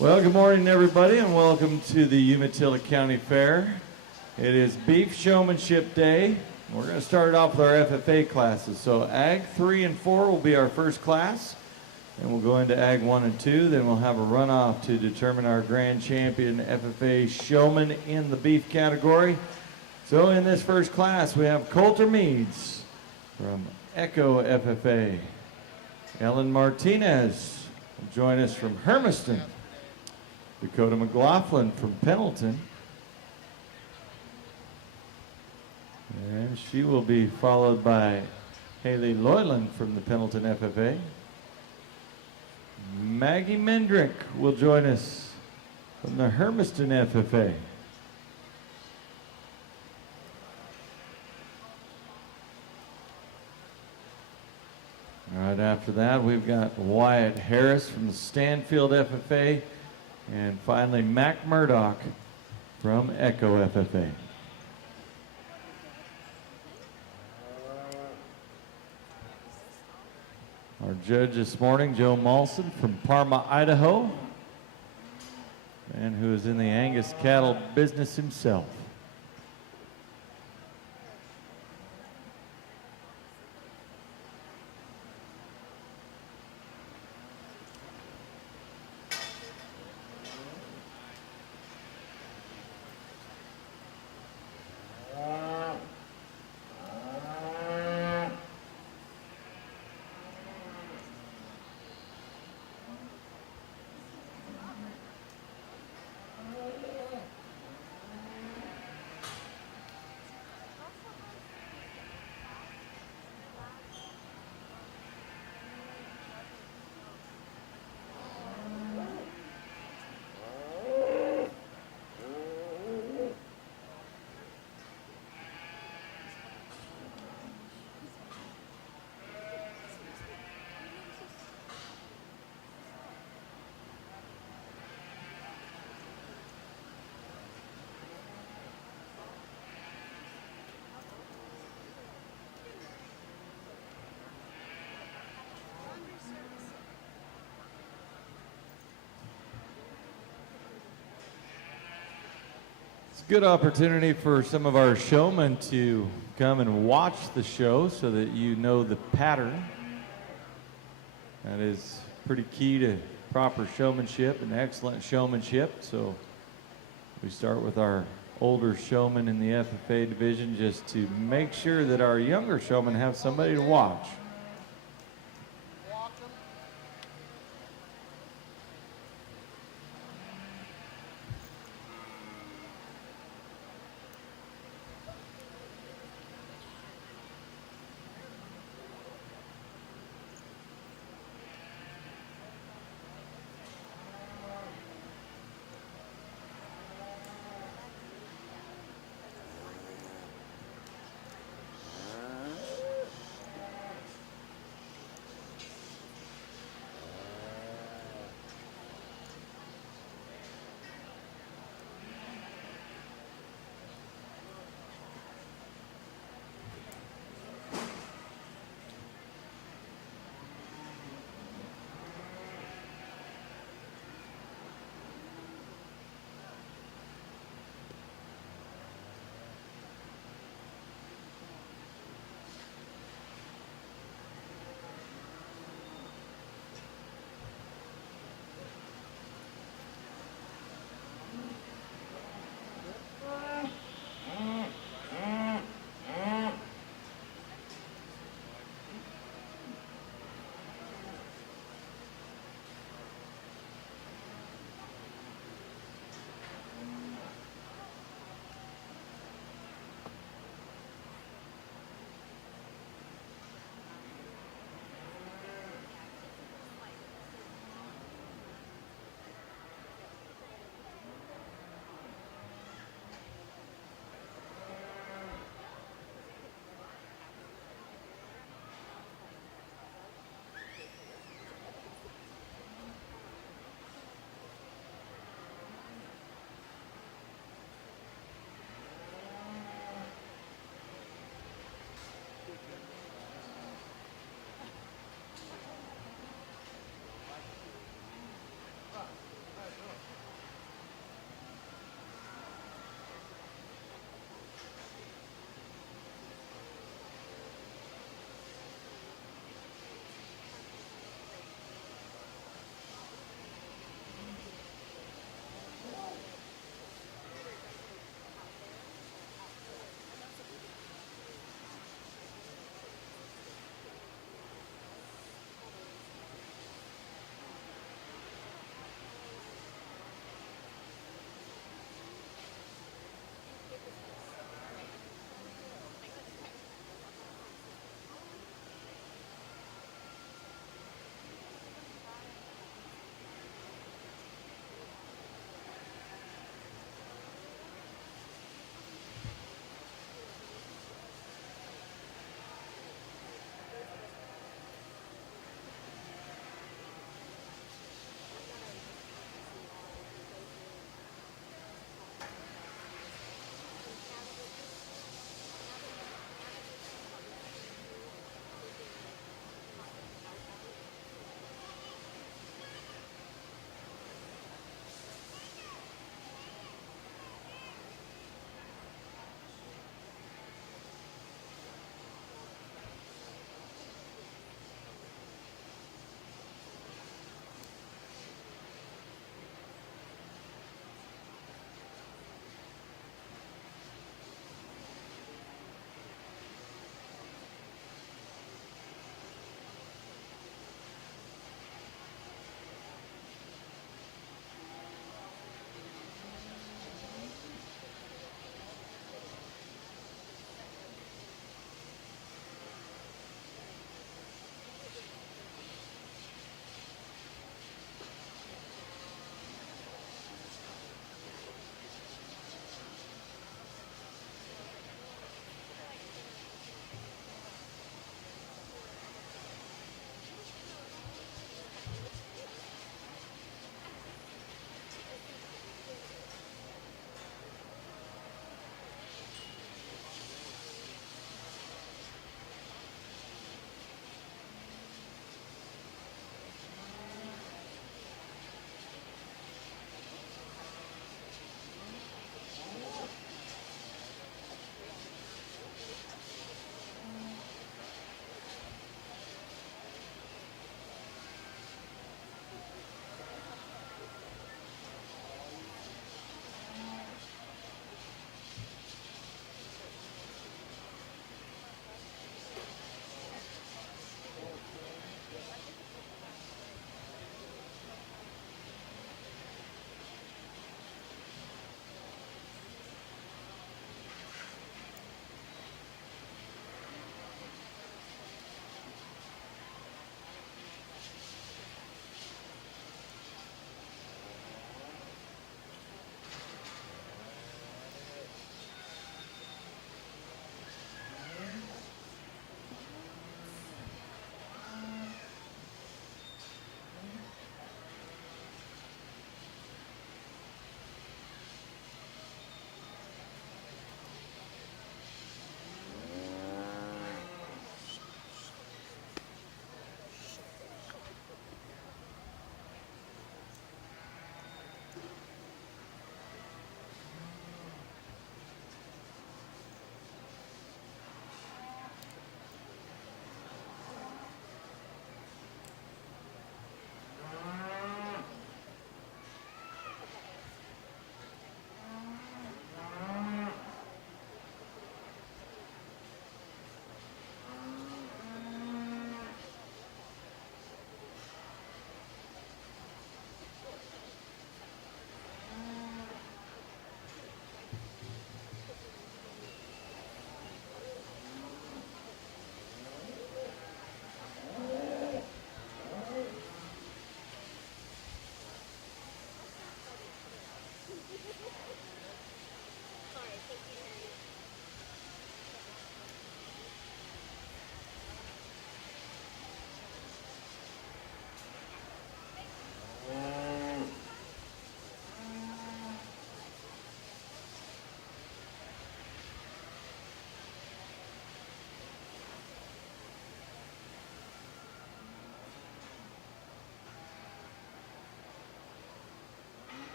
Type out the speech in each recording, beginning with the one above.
Well, good morning, everybody, and welcome to the Umatilla County Fair. It is Beef Showmanship Day. We're going to start it off with our FFA classes. So Ag 3 and 4 will be our first class, and we'll go into Ag 1 and 2. Then we'll have a runoff to determine our grand champion FFA showman in the beef category. So in this first class, we have Coulter Meads from Echo FFA. Ellen Martinez will join us from Hermiston. Dakota McLaughlin from Pendleton. And she will be followed by Haley Loyland from the Pendleton FFA. Maggie Mendrick will join us from the Hermiston FFA. Right after that, we've got Wyatt Harris from the Stanfield FFA. And finally, Mac Murdoch from Echo FFA. Our judge this morning, Joe Malson from Parma, Idaho, and who is in the Angus cattle business himself. Good opportunity for some of our showmen to come and watch the show so that you know the pattern. That is pretty key to proper showmanship and excellent showmanship. So we start with our older showmen in the FFA division just to make sure that our younger showmen have somebody to watch.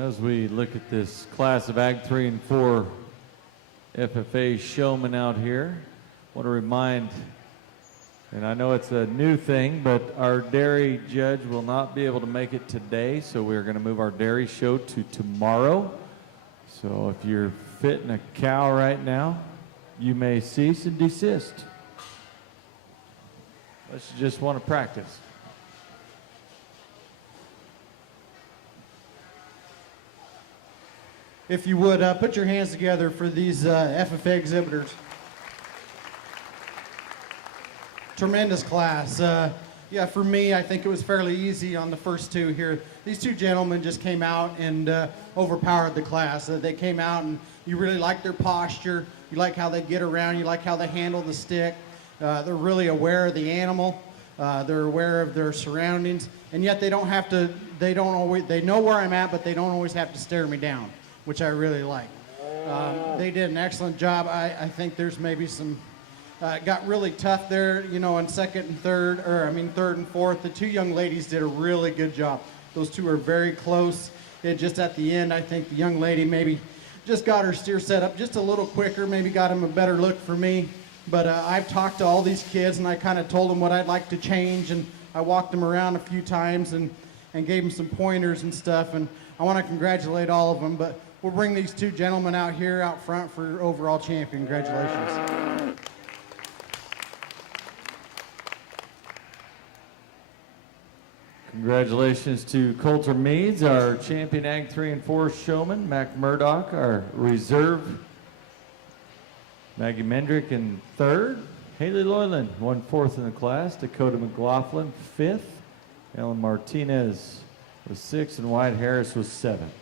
As we look at this class of Ag 3 and 4 FFA showmen out here, I want to remind, and I know it's a new thing, but our dairy judge will not be able to make it today, so we're going to move our dairy show to tomorrow. So if you're fitting a cow right now, you may cease and desist. Unless you just want to practice. If you would, put your hands together for these FFA exhibitors. Tremendous class. Yeah, for me, I think it was fairly easy on the first two here. These two gentlemen just came out and overpowered the class. They came out and you really like their posture. You like how they get around. You like how they handle the stick. They're really aware of the animal. They're aware of their surroundings. And yet they don't have to, they know where I'm at, but they don't always have to stare me down, which I really like. They did an excellent job. I think there's maybe some, got really tough there, you know, in third and fourth. The two young ladies did a really good job. Those two are very close. And just at the end, I think the young lady maybe just got her steer set up just a little quicker, maybe got him a better look for me. But I've talked to all these kids and I kind of told them what I'd like to change, and I walked them around a few times and gave them some pointers and stuff. And I want to congratulate all of them, but we'll bring these two gentlemen out here out front for overall champion. Congratulations. Congratulations to Coulter Meads, our champion Ag 3 and 4 showman, Mac Murdoch, our reserve, Maggie Mendrick in third, Haley Loyland won fourth in the class, Dakota McLaughlin fifth, Ellen Martinez was sixth, and Wyatt Harris was seventh.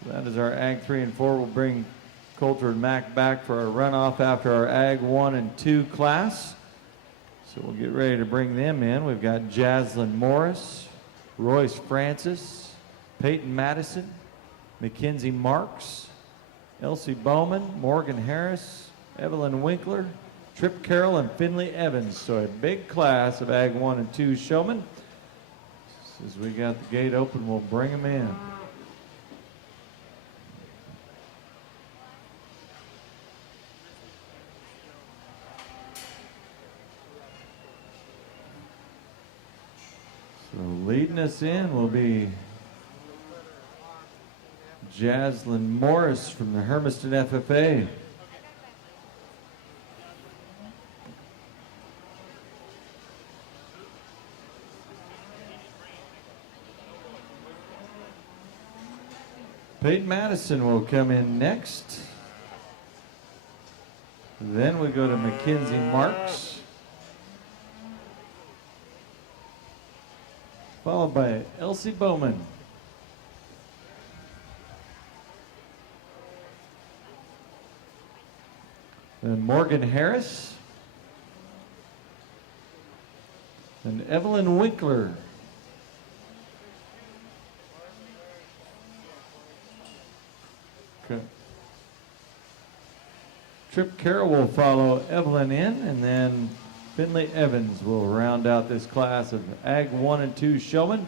So that is our Ag 3 and 4. We'll bring Coulter and Mac back for our runoff after our Ag 1 and 2 class. So we'll get ready to bring them in. We've got Jaslyn Morris, Royce Francis, Peyton Madison, Mackenzie Marks, Elsie Bowman, Morgan Harris, Evelyn Winkler, Tripp Carroll, and Finley Evans. So a big class of Ag 1 and 2 showmen. As we got the gate open, we'll bring them in. So leading us in will be Jaslyn Morris from the Hermiston FFA. Peyton Madison will come in next. Then we go to Mackenzie Marks, followed by Elsie Bowman. Then Morgan Harris. And Evelyn Winkler. Okay. Tripp Carroll will follow Evelyn in, and then Finley Evans will round out this class of Ag 1 and 2 showmen.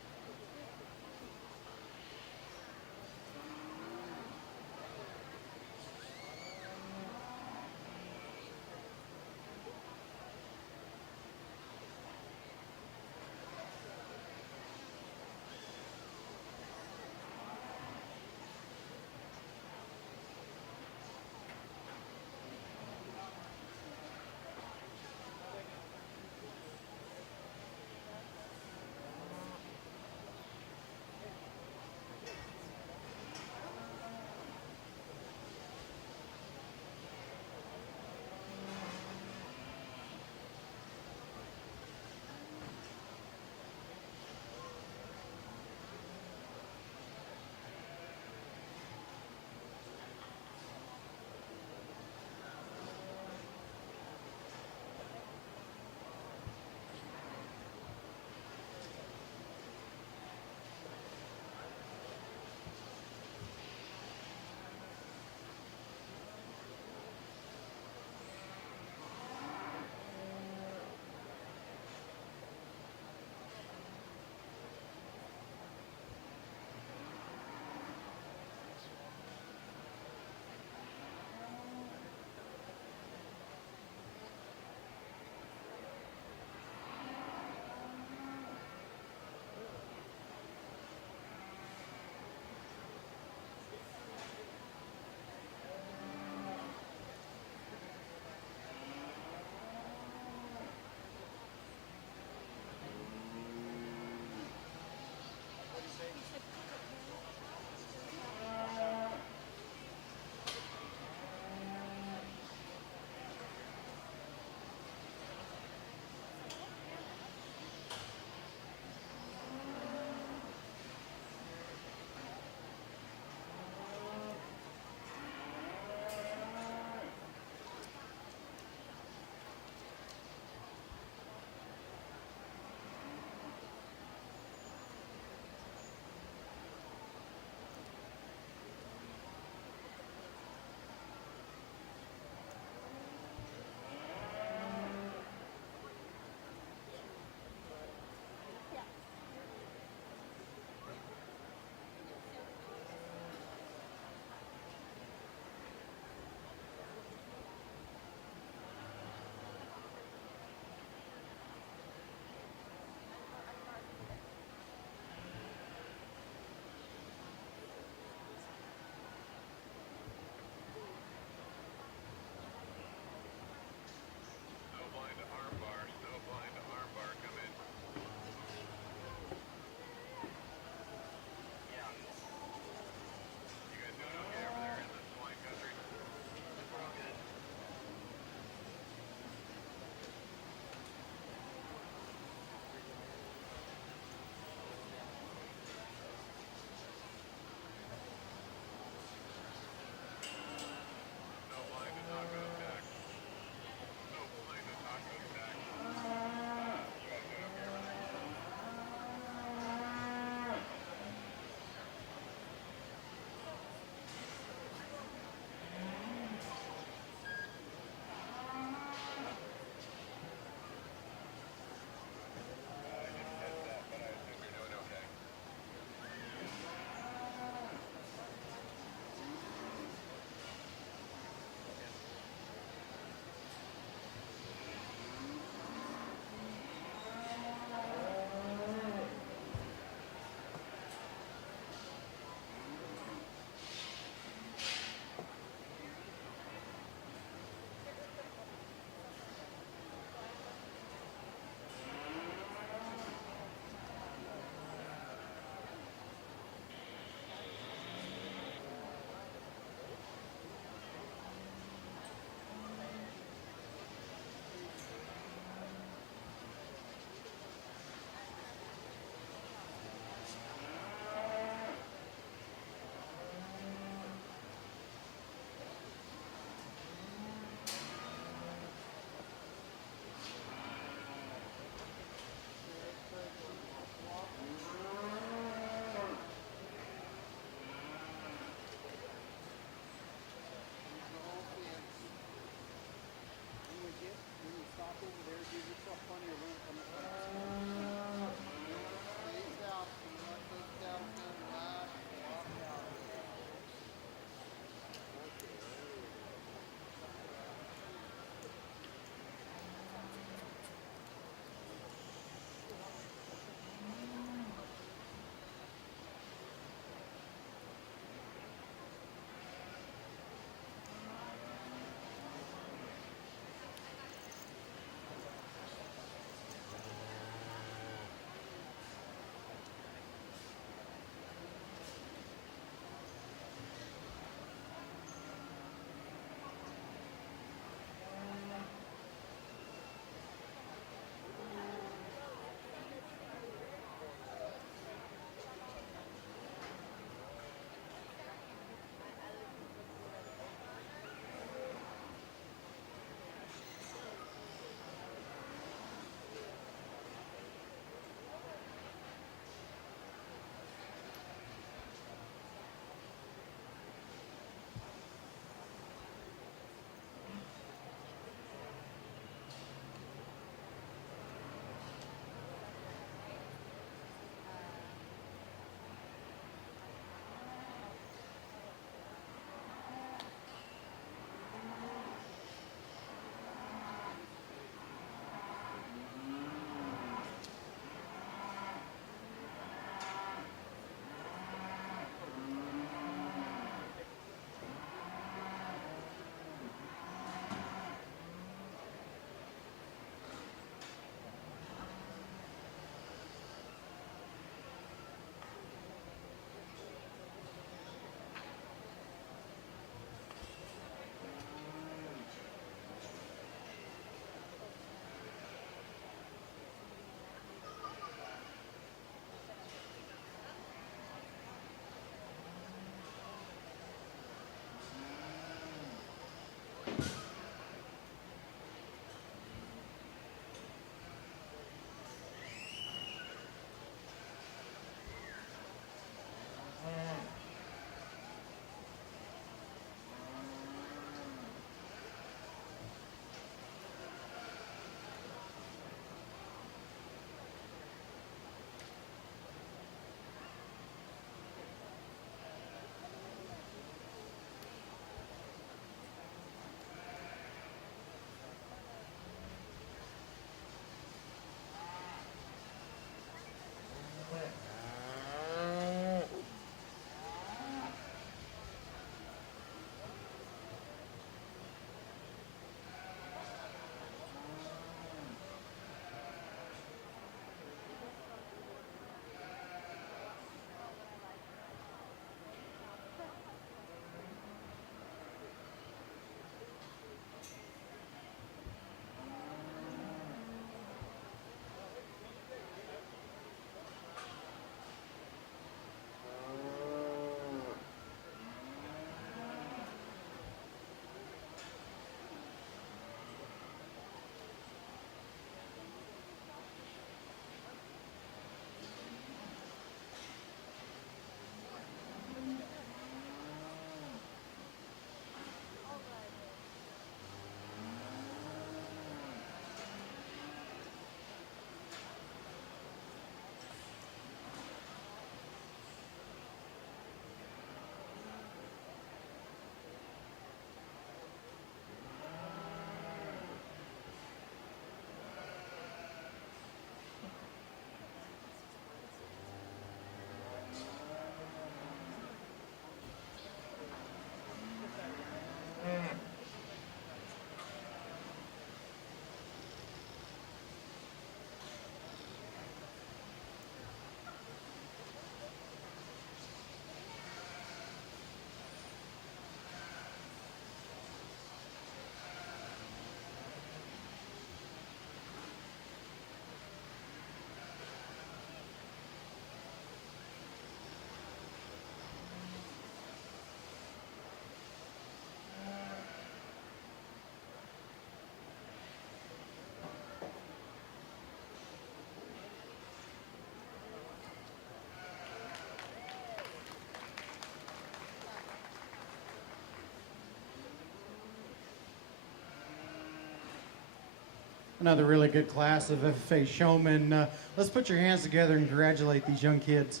another really good class of FFA showmen. Let's put your hands together and congratulate these young kids.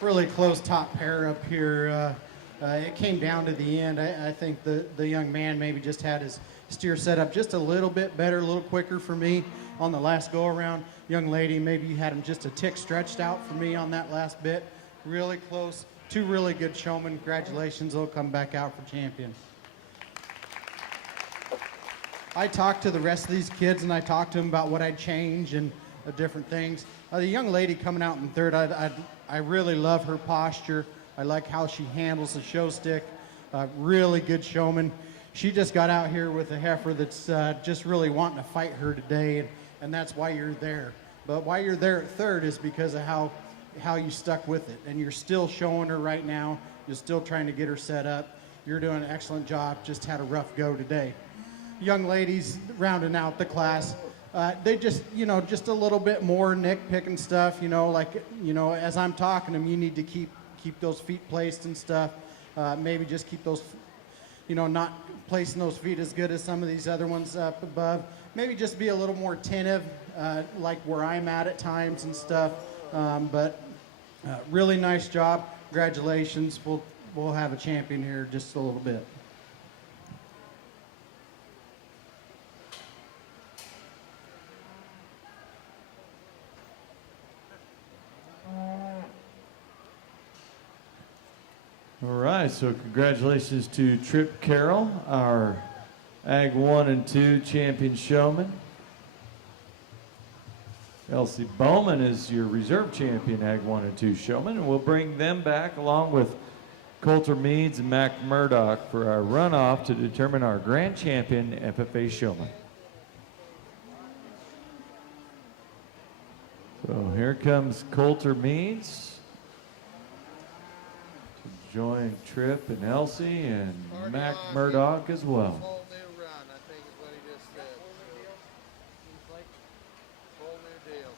Really close top pair up here. It came down to the end. I think the young man maybe just had his steer set up just a little bit better, a little quicker for me on the last go around. Young lady, maybe you had him just a tick stretched out for me on that last bit. Really close. Two really good showmen. Congratulations. They'll come back out for champion. I talked to the rest of these kids and I talked to them about what I'd change and different things. The young lady coming out in third, I really love her posture. I like how she handles the show stick. Really good showman. She just got out here with a heifer that's just really wanting to fight her today, and that's why you're there. But why you're there at third is because of how you stuck with it, and you're still showing her right now. You're still trying to get her set up. You're doing an excellent job. Just had a rough go today. Young ladies rounding out the class. They just, just a little bit more nitpicking stuff, as I'm talking to them, you need to keep those feet placed and stuff. Maybe just keep those, not placing those feet as good as some of these other ones up above. Maybe just be a little more attentive, like where I'm at times and stuff. But really nice job. Congratulations. We'll have a champion here just a little bit. All right, so congratulations to Trip Carroll, our Ag 1 and 2 champion showman. Elsie Bowman is your reserve champion Ag 1 and 2 showman, and we'll bring them back along with Coulter Meads and Mac Murdoch for our runoff to determine our grand champion FFA showman. So here comes Coulter Meads. Join Tripp and Elsie and Mac Murdoch as well. Whole new run, I think is what he just said. Whole new deal.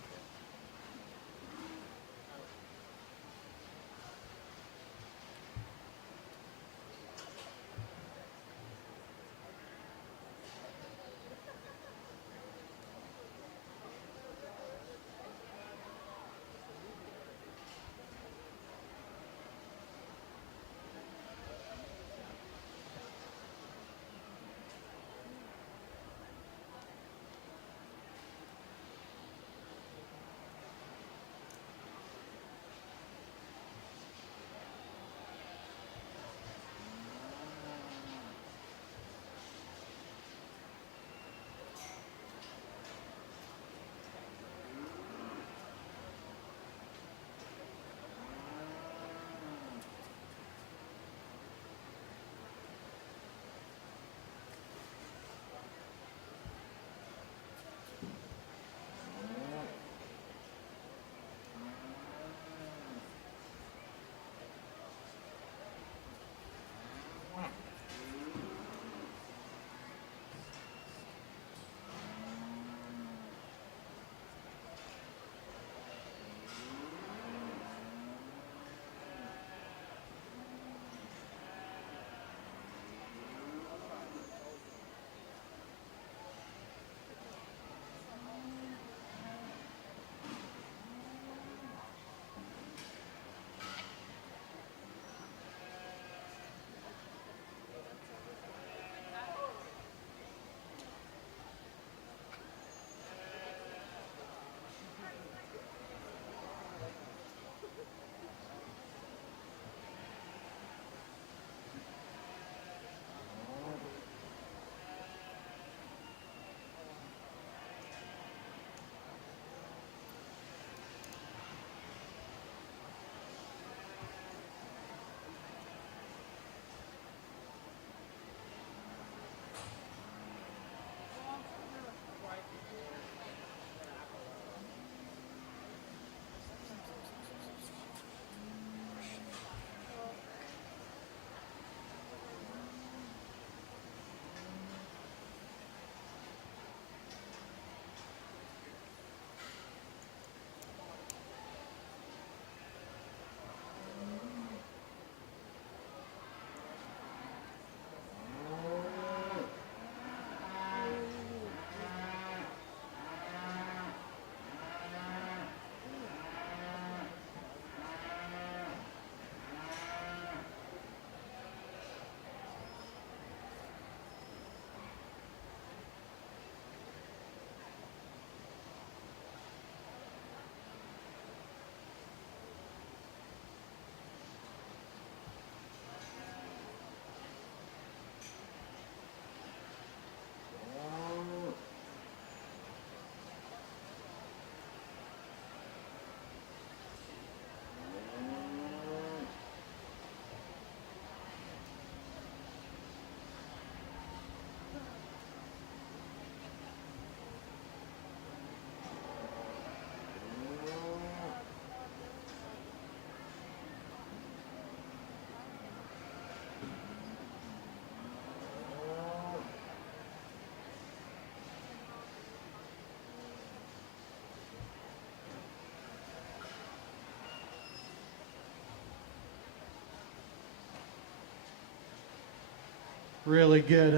really good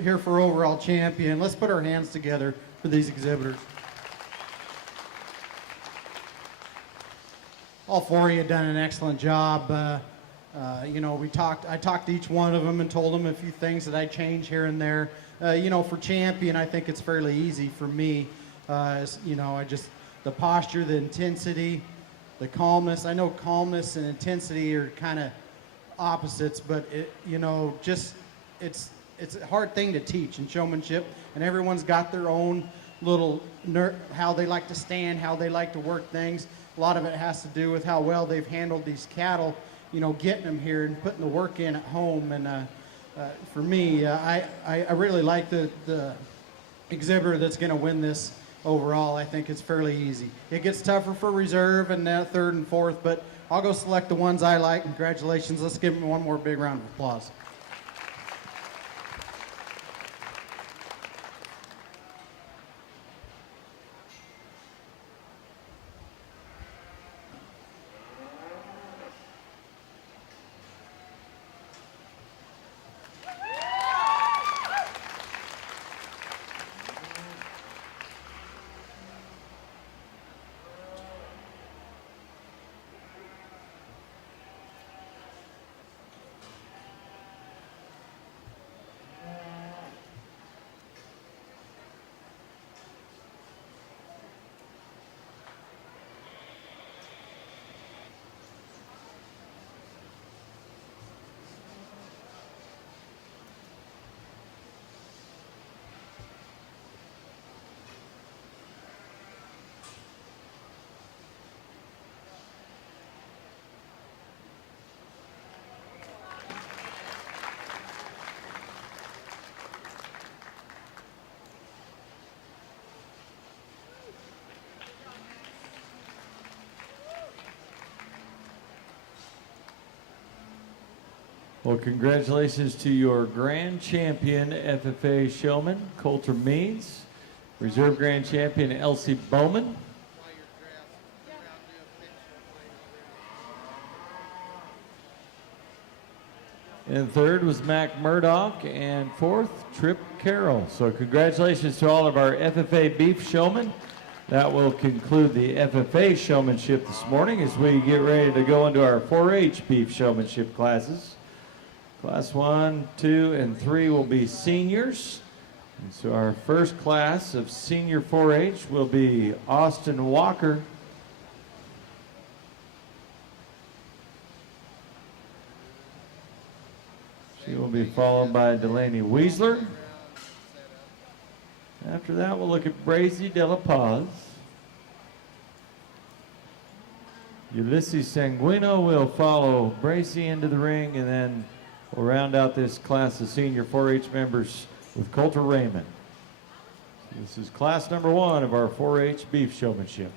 here for overall champion. Let's put our hands together for these exhibitors. All four of you have done an excellent job. You know, I talked to each one of them and told them a few things that I change here and there. You know, for champion, I think it's fairly easy for me. You know, the posture, the intensity, the calmness. I know calmness and intensity are kind of opposites, but you know, it's a hard thing to teach in showmanship, and everyone's got their own little how they like to stand, how they like to work things. A lot of it has to do with how well they've handled these cattle, you know, getting them here and putting the work in at home. And for me, I really like the exhibitor that's going to win this overall. I think it's fairly easy. It gets tougher for reserve and third and fourth, but I'll go select the ones I like. Congratulations. Let's give them one more big round of applause. Well, congratulations to your grand champion, FFA showman, Coulter Means, reserve grand champion, Elsie Bowman. While you're dressed, around new picture. And third was Mac Murdoch, and fourth, Trip Carroll. So congratulations to all of our FFA beef showmen. That will conclude the FFA showmanship this morning as we get ready to go into our 4-H beef showmanship classes. Class 1, 2, and 3 will be seniors. And so our first class of senior 4-H will be Austin Walker. She will be followed by Delaney Weisler. After that, we'll look at Brazy De La Paz. Ulysses Sanguino will follow Bracy into the ring, and then we'll round out this class of senior 4-H members with Coulter Raymond. This is class number 1 of our 4-H beef showmanship.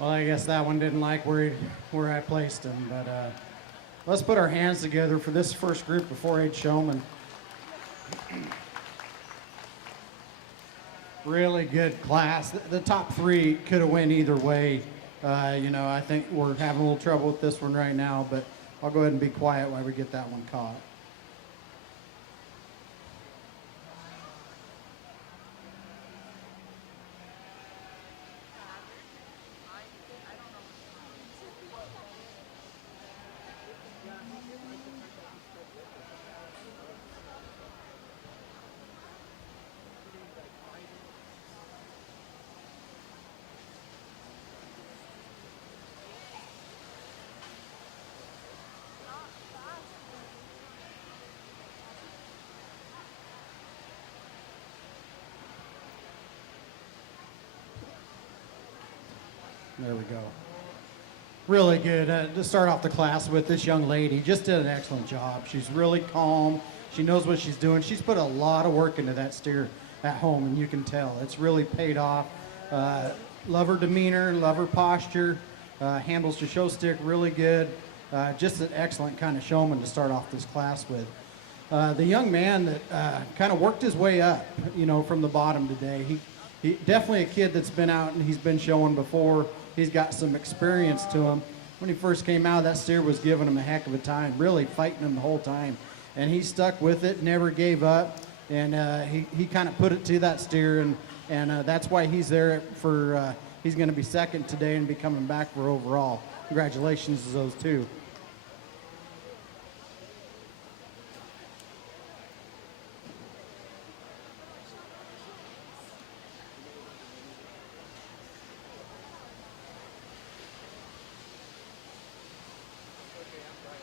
Well, I guess that one didn't like where I placed him, but let's put our hands together for this first group of 4-H showmen. Really good class. The top three could have went either way. I think we're having a little trouble with this one right now, but I'll go ahead and be quiet while we get that one caught. There we go. Really good. To start off the class with, this young lady just did an excellent job. She's really calm. She knows what she's doing. She's put a lot of work into that steer at home, and you can tell. It's really paid off. Love her demeanor, love her posture, handles the show stick really good. Just an excellent kind of showman to start off this class with. The young man that kind of worked his way up, from the bottom today. He definitely a kid that's been out and he's been showing before. He's got some experience to him. When he first came out, that steer was giving him a heck of a time, really fighting him the whole time. And he stuck with it, never gave up, and he kind of put it to that steer, and that's why he's there for, he's going to be second today and be coming back for overall. Congratulations to those two.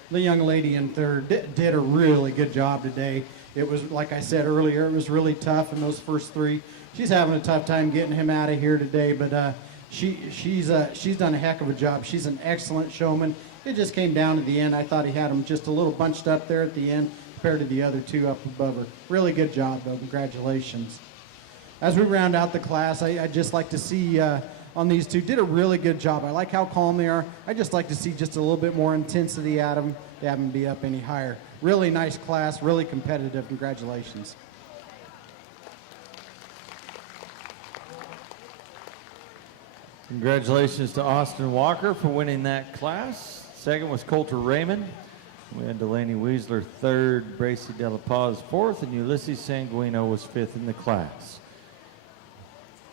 The young lady in third did a really good job today. It was, like I said earlier, it was really tough in those first three. She's having a tough time getting him out of here today, but she's done a heck of a job. She's an excellent showman. It just came down to the end. I thought he had him just a little bunched up there at the end compared to the other two up above her. Really good job, though. Congratulations. As we round out the class, I'd just like to see on these two, did a really good job. I like how calm they are. I just like to see just a little bit more intensity at them. They haven't be up any higher. Really nice class, really competitive. Congratulations. Congratulations to Austin Walker for winning that class. Second was Coulter Raymond. We had Delaney Weisler third, Bracy De La Paz fourth, and Ulysses Sanguino was fifth in the class.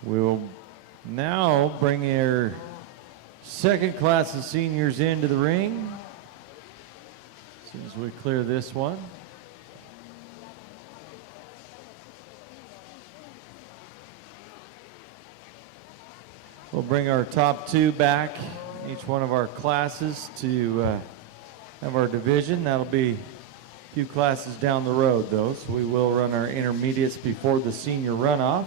We will now bring our second class of seniors into the ring. As soon as we clear this one. We'll bring our top two back, each one of our classes, to have our division. That'll be a few classes down the road, though, so we will run our intermediates before the senior runoff.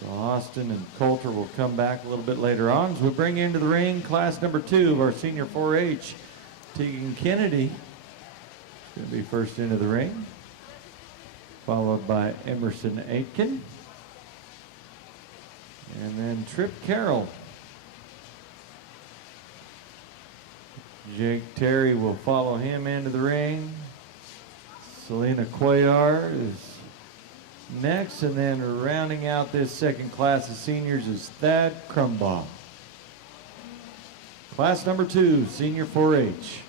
So Austin and Coulter will come back a little bit later on. As we bring into the ring class number 2 of our senior 4-H, Tegan Kennedy is going to be first into the ring, followed by Emerson Aitken, and then Trip Carroll. Jake Terry will follow him into the ring. Selena Cuellar is next, and then rounding out this second class of seniors is Thad Crumbaugh. Class number 2, senior 4-H.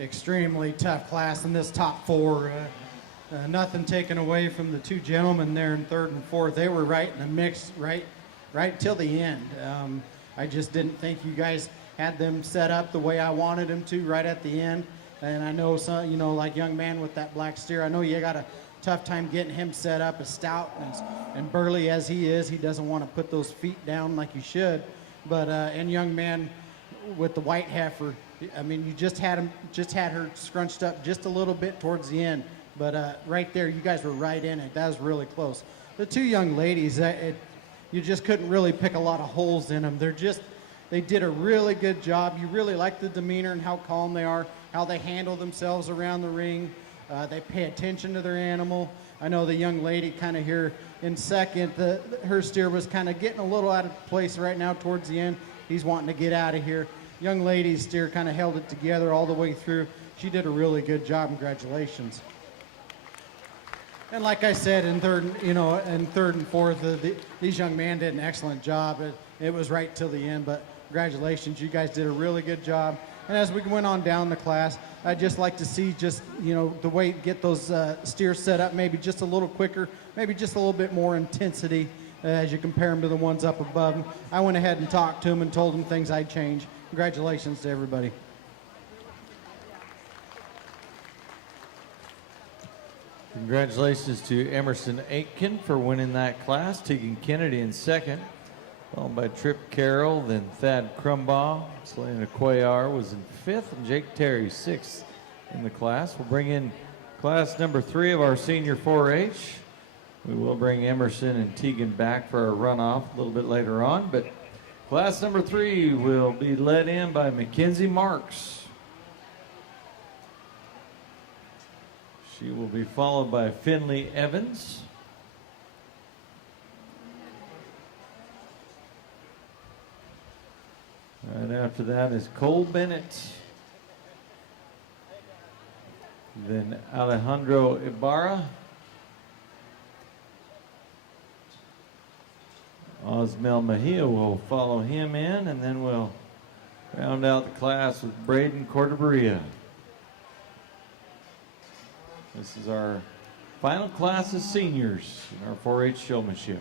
extremely tough class in this top four. Nothing taken away from the two gentlemen there in third and fourth. They were right in the mix, right till the end. I just didn't think you guys had them set up the way I wanted them to right at the end. And I know some, like young man with that black steer, I know you got a tough time getting him set up as stout and burly as he is. He doesn't want to put those feet down like you should. But and young man with the white heifer, I mean, you just had her scrunched up just a little bit towards the end. But right there, you guys were right in it. That was really close. The two young ladies, you just couldn't really pick a lot of holes in them. They did a really good job. You really like the demeanor and how calm they are, how they handle themselves around the ring. They pay attention to their animal. I know the young lady kind of here in second, her steer was kind of getting a little out of place right now towards the end. He's wanting to get out of here. Young lady's steer kind of held it together all the way through. She did a really good job. Congratulations. And like I said, in third and fourth, these young men did an excellent job. It was right till the end, but congratulations. You guys did a really good job. And as we went on down the class, I'd just like to see the way to get those steers set up, maybe just a little quicker, maybe just a little bit more intensity as you compare them to the ones up above them. I went ahead and talked to them and told them things I'd change. Congratulations to everybody. Congratulations to Emerson Aitken for winning that class. Tegan Kennedy in second, followed by Trip Carroll, then Thad Crumbaugh. Selena Cuellar was in fifth, and Jake Terry sixth in the class. We'll bring in class number 3 of our senior 4-H. We will bring Emerson and Tegan back for a runoff a little bit later on, but class number 3 will be led in by Mackenzie Marks. She will be followed by Finley Evans. Right after that is Cole Bennett. Then Alejandro Ibarra. Osmel Mejia will follow him in, and then we'll round out the class with Braden Cordeberia. This is our final class of seniors in our 4-H showmanship.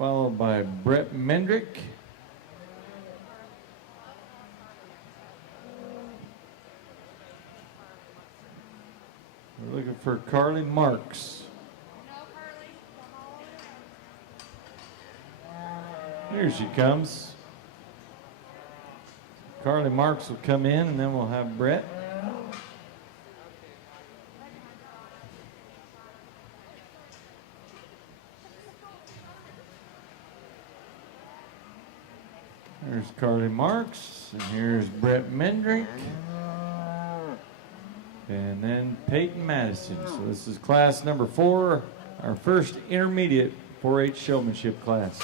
followed by Brett Mendrick. We're looking for Carly Marks. Here she comes. Carly Marks will come in, and then we'll have Brett. There's Carly Marks, and here's Brett Mendrick. And then Peyton Madison. So this is class number 4, our first intermediate 4-H showmanship class.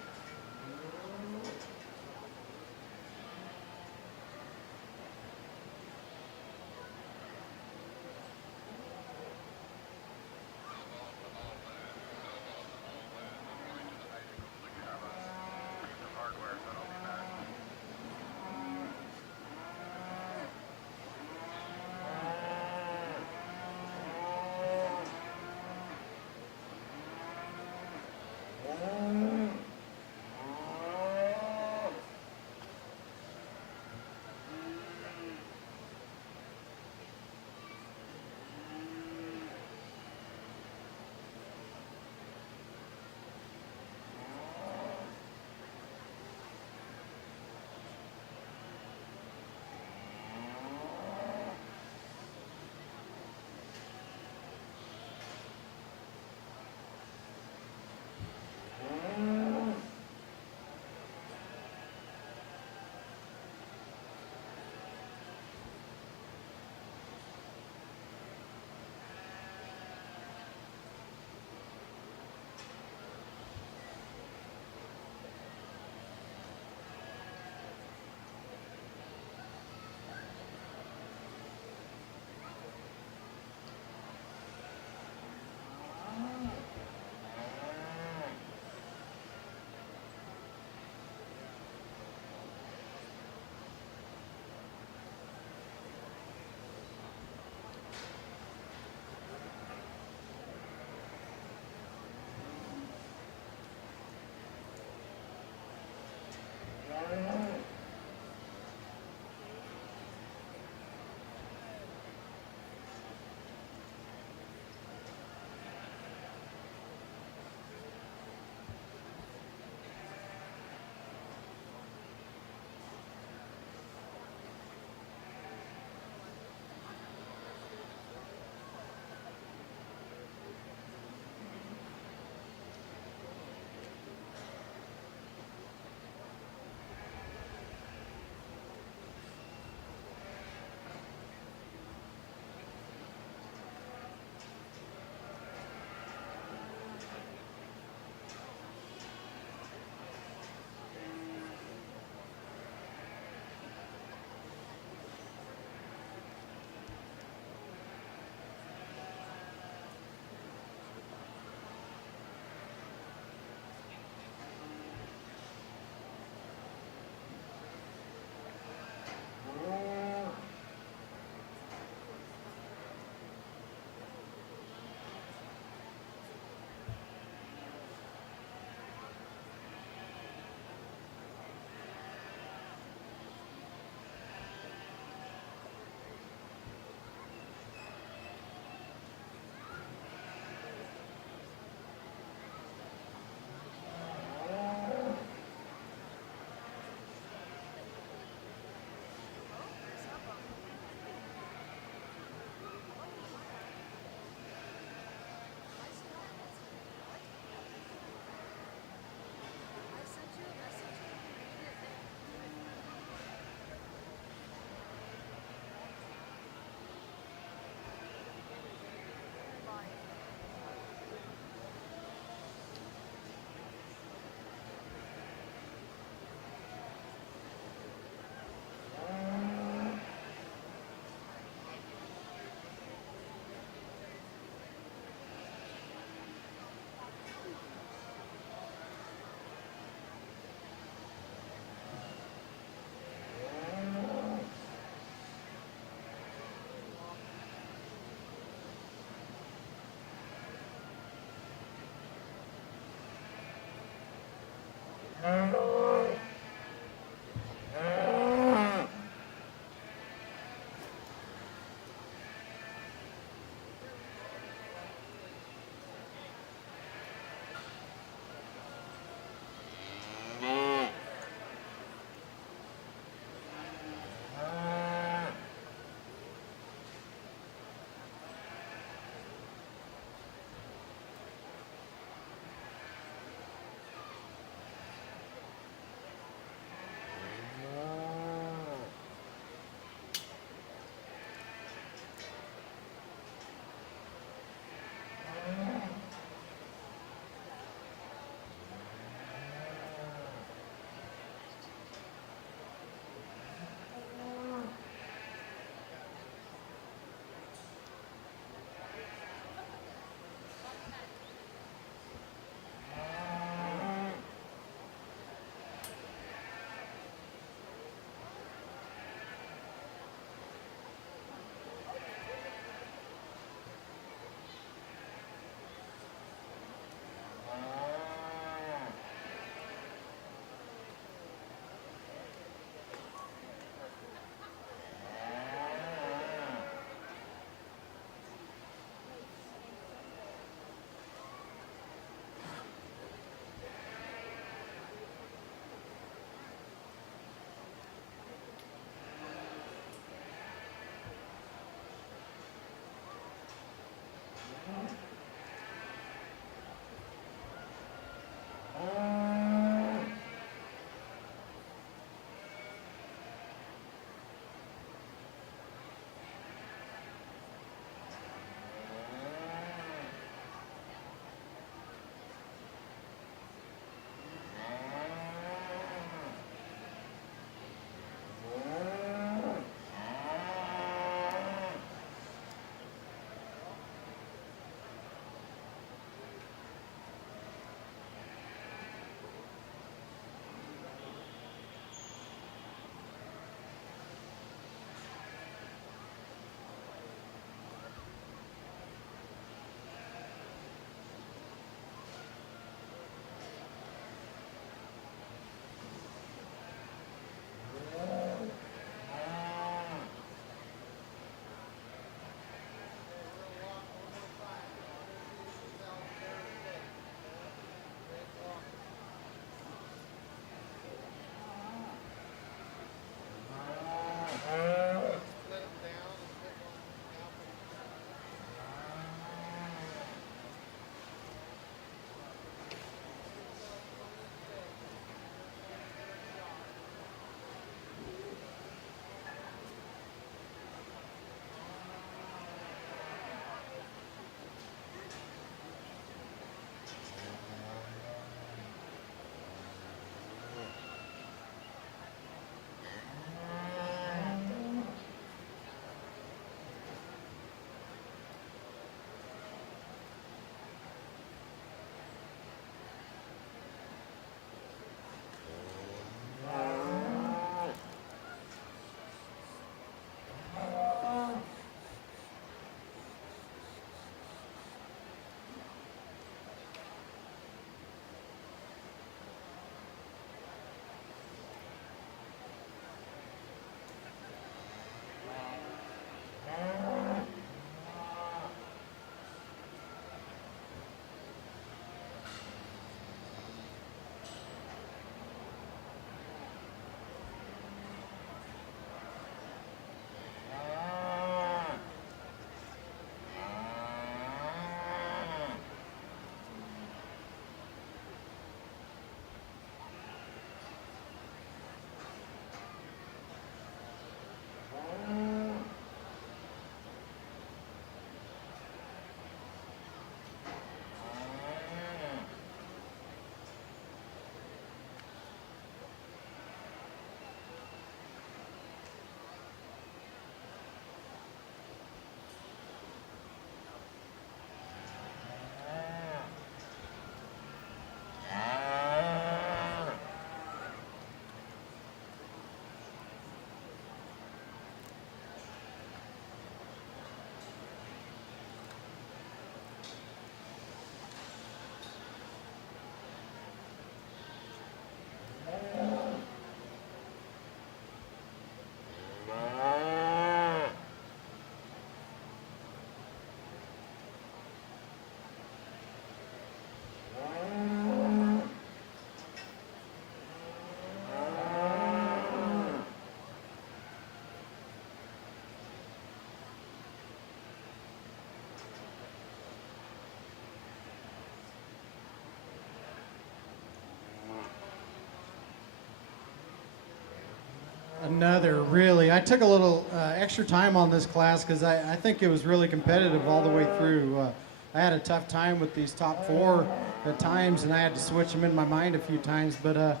another really. I took a little extra time on this class because I think it was really competitive all the way through. I had a tough time with these top four at times, and I had to switch them in my mind a few times. But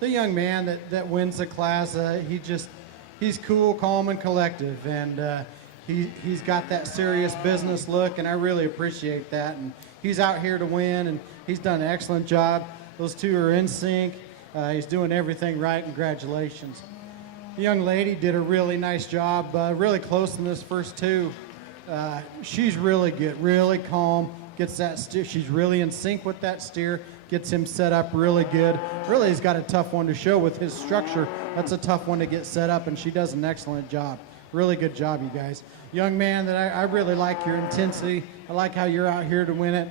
the young man that wins the class, he's cool, calm, and collective, and he's got that serious business look, and I really appreciate that. And he's out here to win, and he's done an excellent job. Those two are in sync. He's doing everything right. Congratulations. The young lady did a really nice job, really close in this first two. She's really good, really calm, gets that steer. She's really in sync with that steer, gets him set up really good. Really, he's got a tough one to show with his structure. That's a tough one to get set up, and she does an excellent job. Really good job, you guys. Young man, I really like your intensity. I like how you're out here to win it.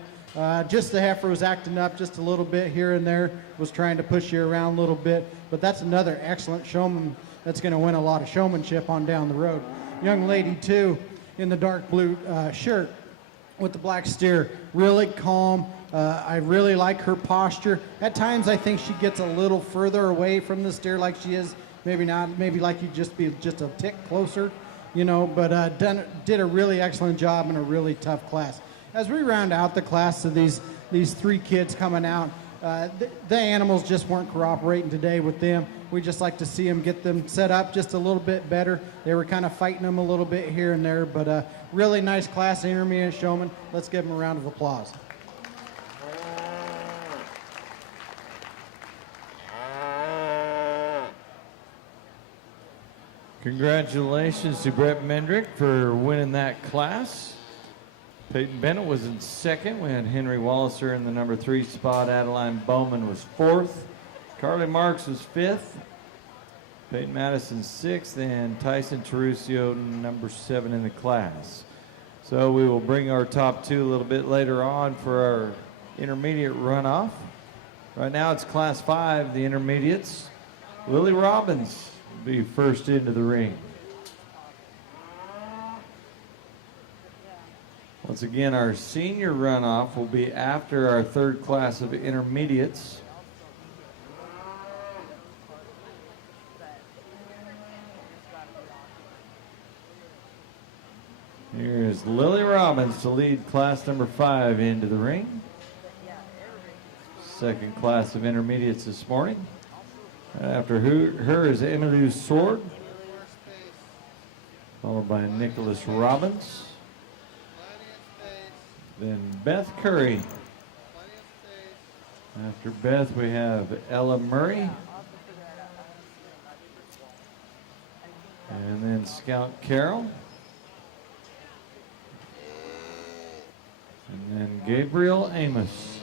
Just the heifer was acting up just a little bit here and there, was trying to push you around a little bit, but that's another excellent showman that's going to win a lot of showmanship on down the road. Young lady, too, in the dark blue shirt with the black steer, really calm. I really like her posture. At times, I think she gets a little further away from the steer like she is. Maybe not. Maybe like you just be just a tick closer, you know, but did a really excellent job in a really tough class. As we round out the class of these three kids coming out, the animals just weren't cooperating today with them. We just like to see them get them set up just a little bit better. They were kind of fighting them a little bit here and there, but really nice class, intermediate showman. Let's give them a round of applause. Congratulations to Brett Mendrick for winning that class. Peyton Bennett was in second. We had Henry Walliser in the number 3 spot. Adeline Bowman was 4th. Carly Marks was 5th. Peyton Madison 6th. And Tyson Terusio number 7 in the class. So we will bring our top 2 a little bit later on for our intermediate runoff. Right now it's class 5, the intermediates. Lily Robbins will be first into the ring. Once again, our senior runoff will be after our 3rd class of intermediates. Here is Lily Robbins to lead class number 5 into the ring. 2nd class of intermediates this morning. After her is Emily Sword, followed by Nicholas Robbins. Then Beth Curry. After Beth, we have Ella Murray. And then Scout Carroll. And then Gabriel Amos.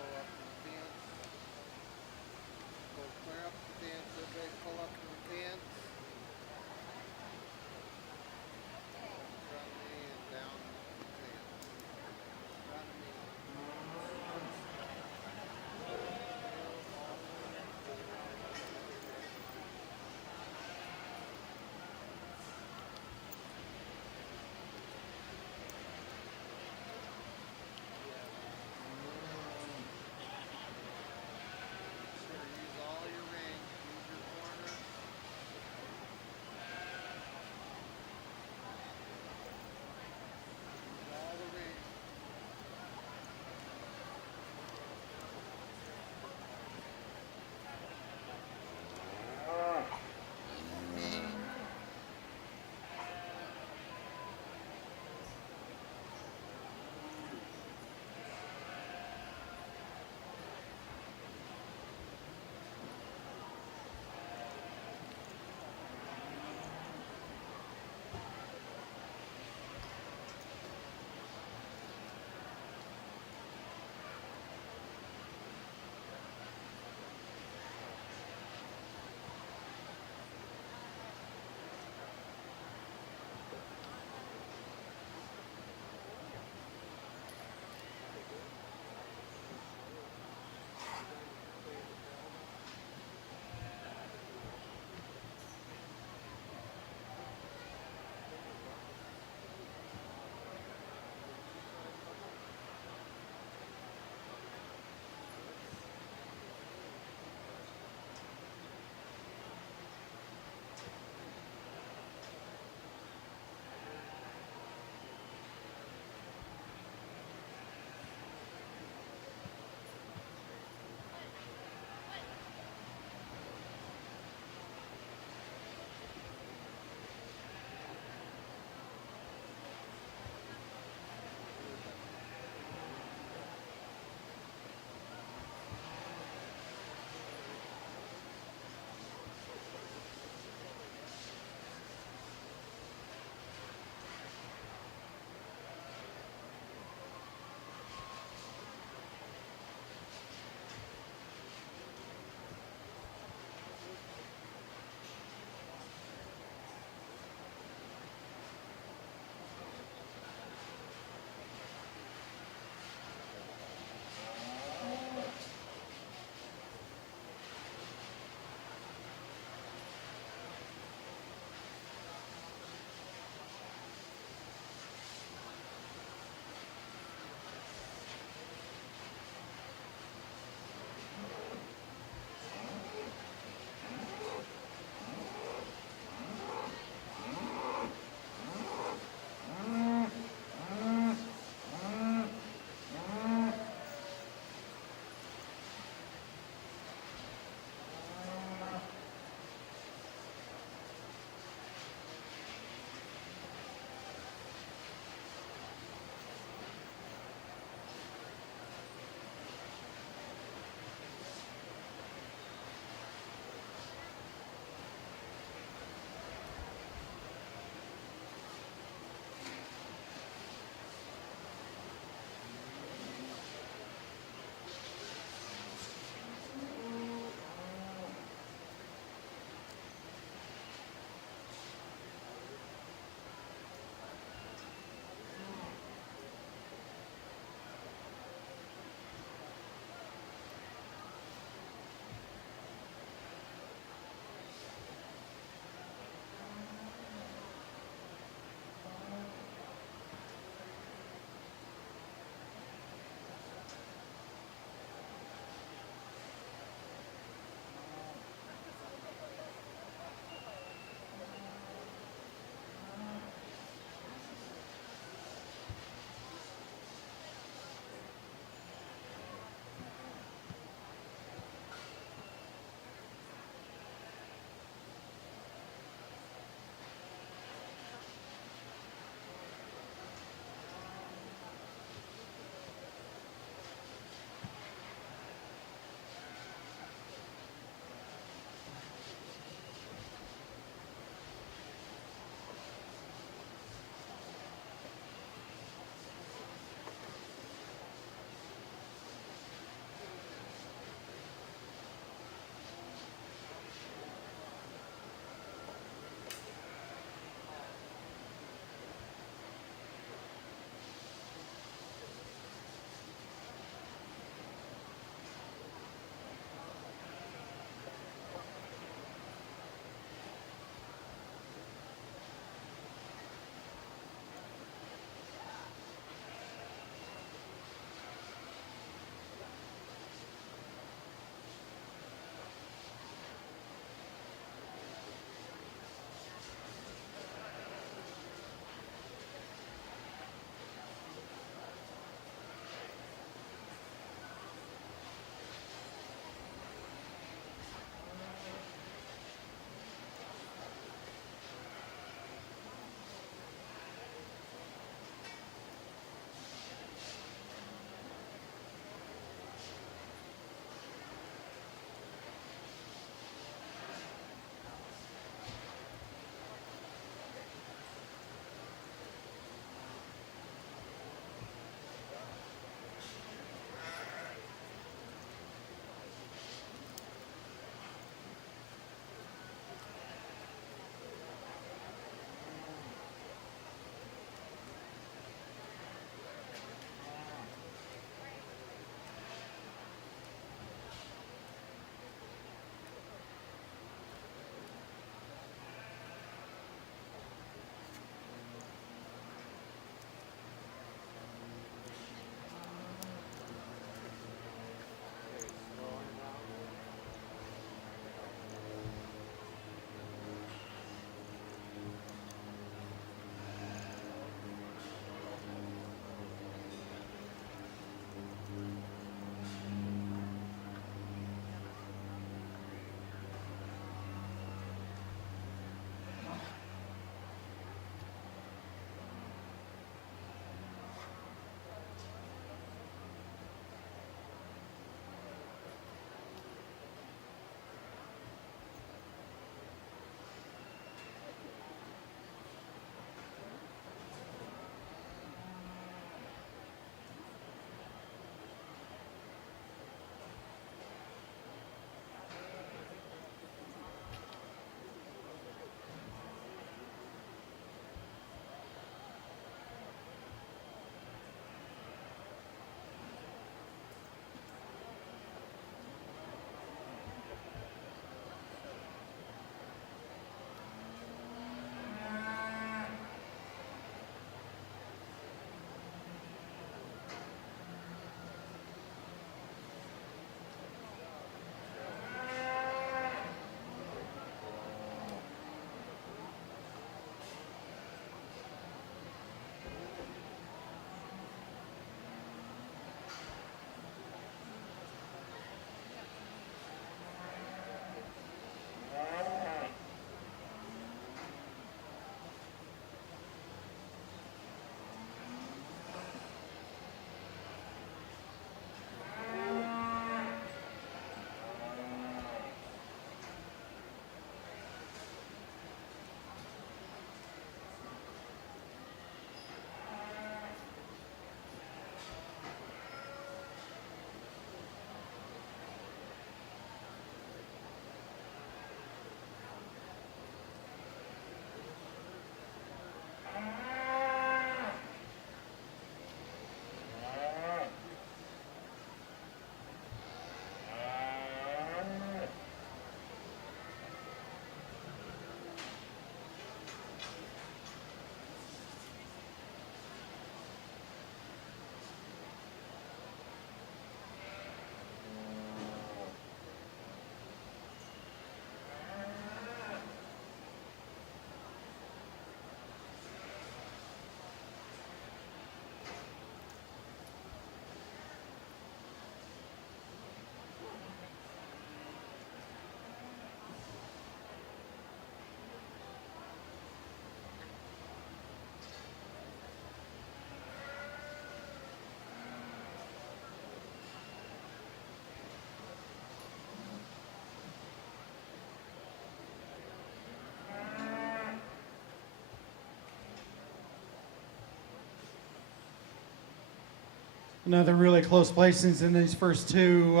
another really close placings in these first two.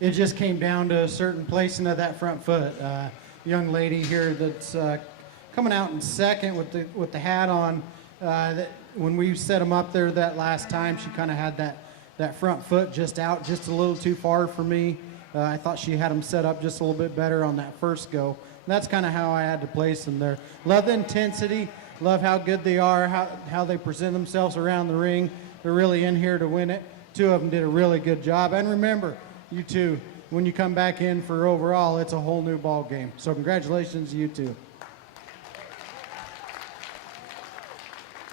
It just came down to a certain placing of that front foot. Young lady here that's coming out in second with the hat on. When we set them up there that last time, she kind of had that front foot just out just a little too far for me. I thought she had them set up just a little bit better on that first go. And that's kind of how I had to place them there. Love the intensity. Love how good they are, how they present themselves around the ring. They're really in here to win it. Two of them did a really good job. And remember, you two, when you come back in for overall, it's a whole new ball game. So congratulations, you two.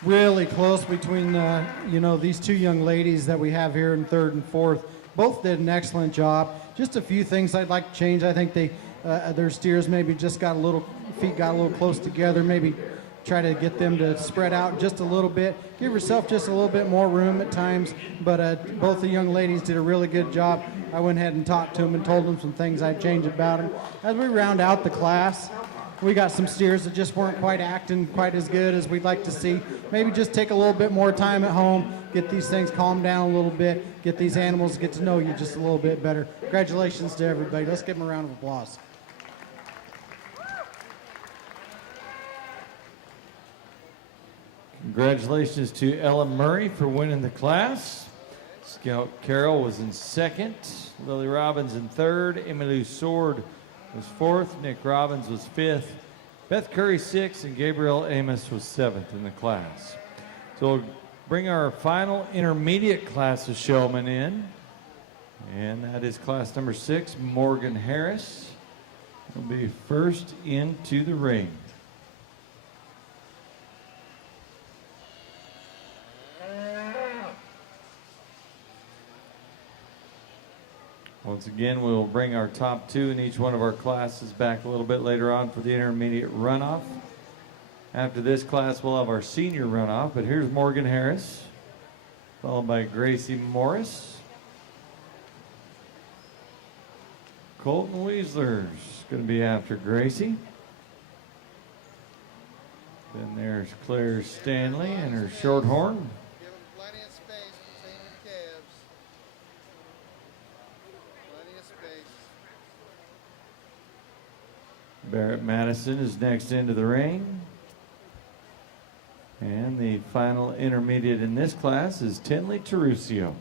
Really close between these two young ladies that we have here in third and fourth. Both did an excellent job. Just a few things I'd like to change. I think their steers maybe just feet got a little close together. Maybe try to get them to spread out just a little bit. Give yourself just a little bit more room at times. But both the young ladies did a really good job. I went ahead and talked to them and told them some things I'd change about them. As we round out the class, we got some steers that just weren't quite acting quite as good as we'd like to see. Maybe just take a little bit more time at home, get these things calmed down a little bit, get these animals to get to know you just a little bit better. Congratulations to everybody. Let's give them a round of applause. Congratulations to Ella Murray for winning the class. Scout Carroll was in second. Lily Robbins in third. Emily Sword was fourth. Nick Robbins was fifth. Beth Curry sixth. And Gabriel Amos was seventh in the class. So we'll bring our final intermediate class of showmen in. And that is class number 6, Morgan Harris. Will be first into the ring. Once again, we'll bring our top 2 in each one of our classes back a little bit later on for the intermediate runoff. After this class, we'll have our senior runoff, but here's Morgan Harris, followed by Gracie Morris. Colton Weasler's going to be after Gracie. Then there's Claire Stanley and her Shorthorn. Give them plenty of space between the calves. Plenty of space. Barrett Madison is next into the ring. And the final intermediate in this class is Tinley Terusio.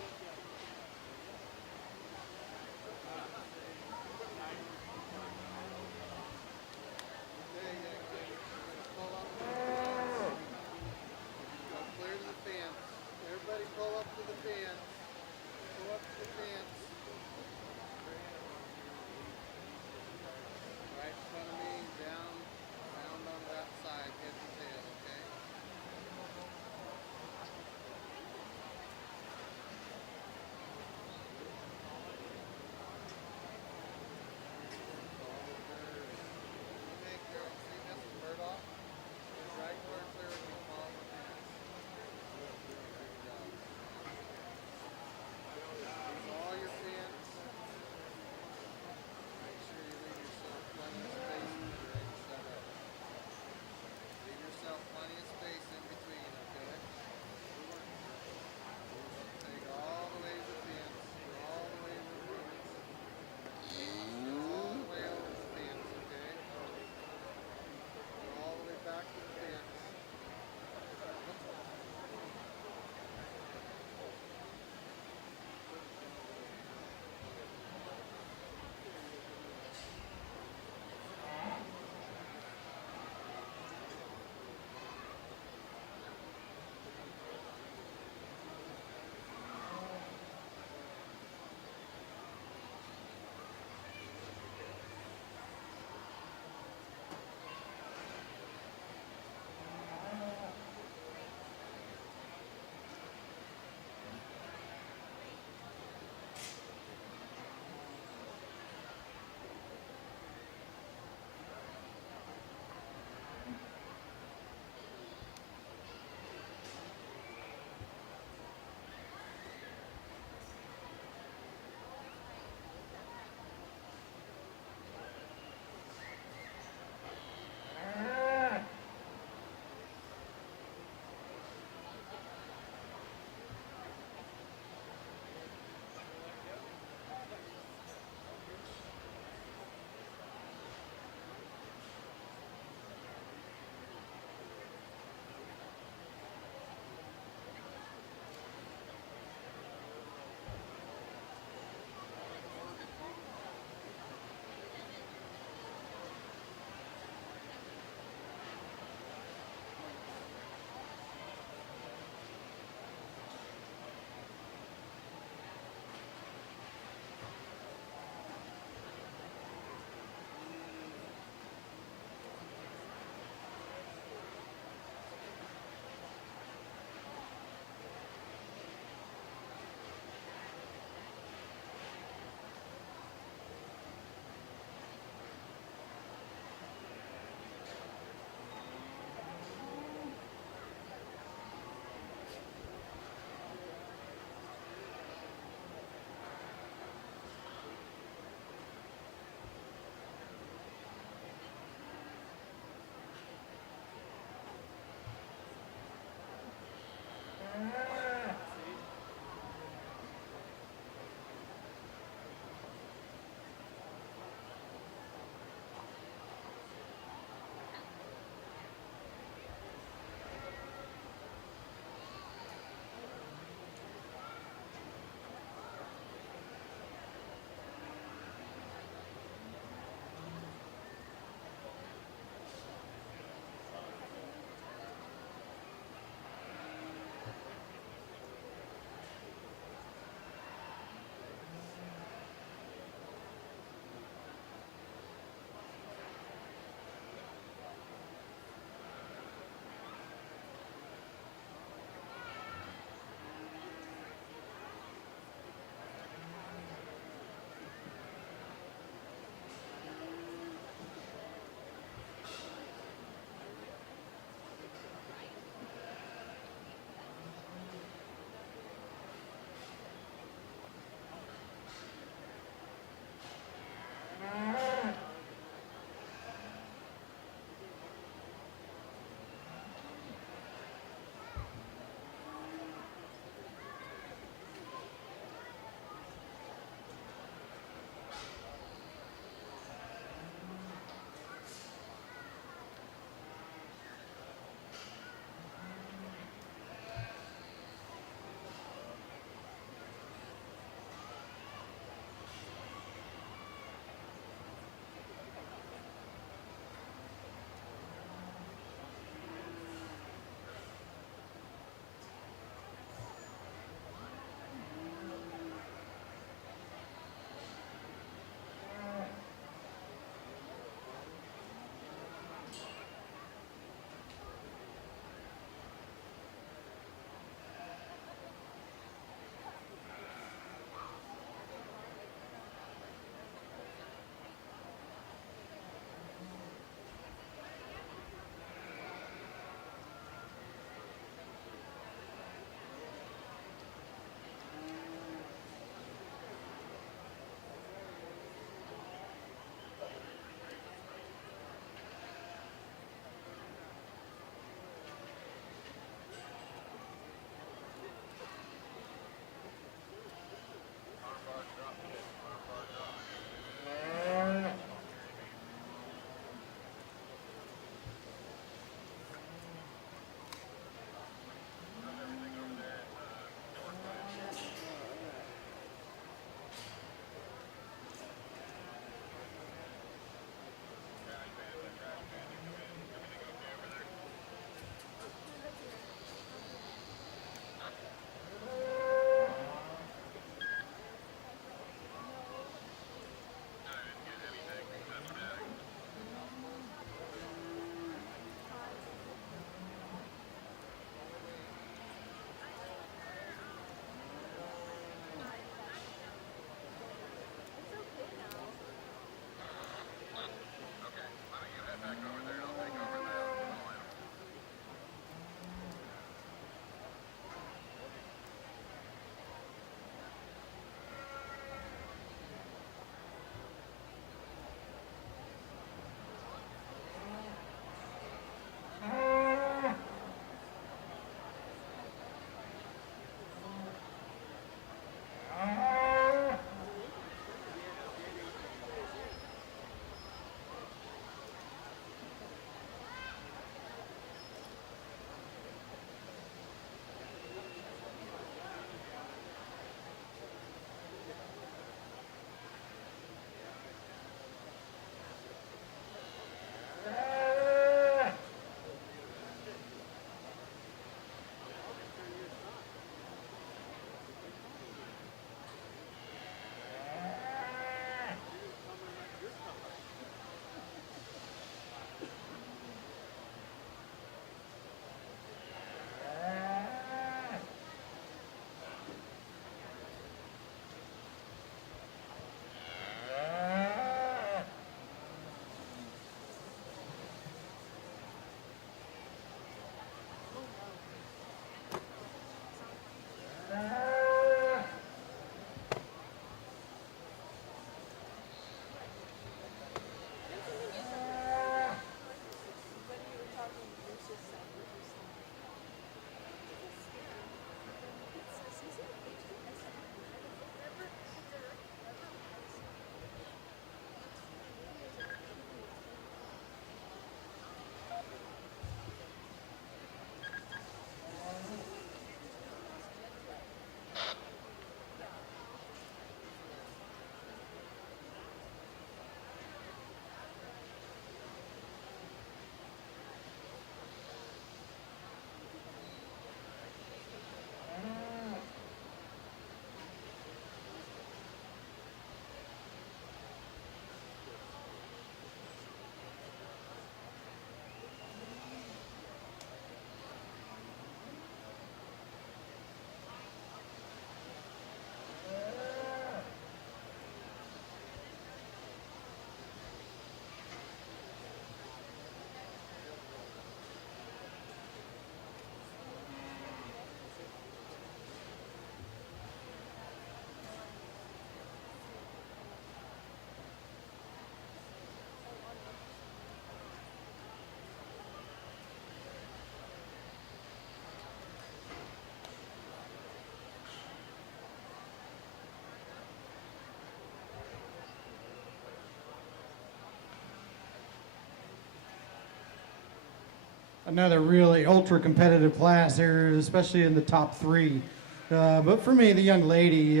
another really ultra competitive class here, especially in the top three. But for me, the young lady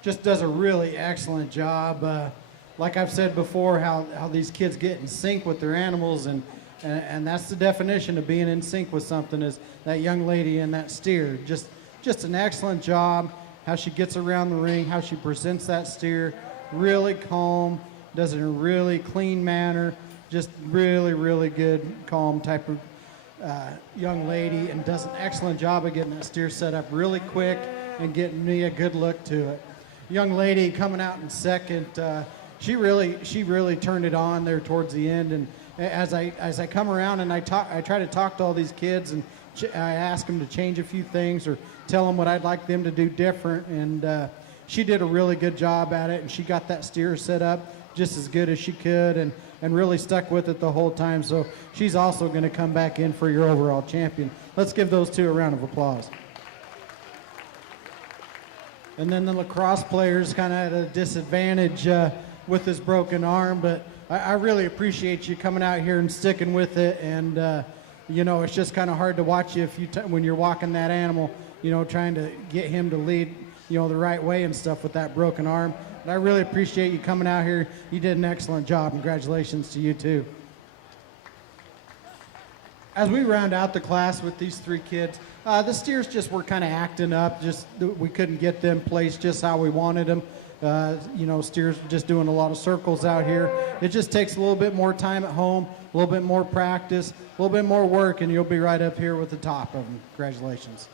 just does a really excellent job. Like I've said before, how these kids get in sync with their animals, and that's the definition of being in sync with something, is that young lady and that steer. Just an excellent job, how she gets around the ring, how she presents that steer, really calm, does it in a really clean manner, just really, really good, calm type of young lady, and does an excellent job of getting that steer set up really quick and getting me a good look to it. Young lady coming out in second, she really turned it on there towards the end, and as I come around and I try to talk to all these kids, and I ask them to change a few things or tell them what I'd like them to do different, and she did a really good job at it, and she got that steer set up just as good as she could, and really stuck with it the whole time. So she's also going to come back in for your overall champion. Let's give those two a round of applause. And then the lacrosse players kind of at a disadvantage with this broken arm, but I really appreciate you coming out here and sticking with it. And you know, it's just kind of hard to watch you when you're walking that animal, you know, trying to get him to lead, you know, the right way and stuff with that broken arm. But I really appreciate you coming out here. You did an excellent job. Congratulations to you too. As we round out the class with these three kids, the steers just were kind of acting up. We couldn't get them placed just how we wanted them. You know, steers just doing a lot of circles out here. It just takes a little bit more time at home, a little bit more practice, a little bit more work, and you'll be right up here with the top of them. Congratulations.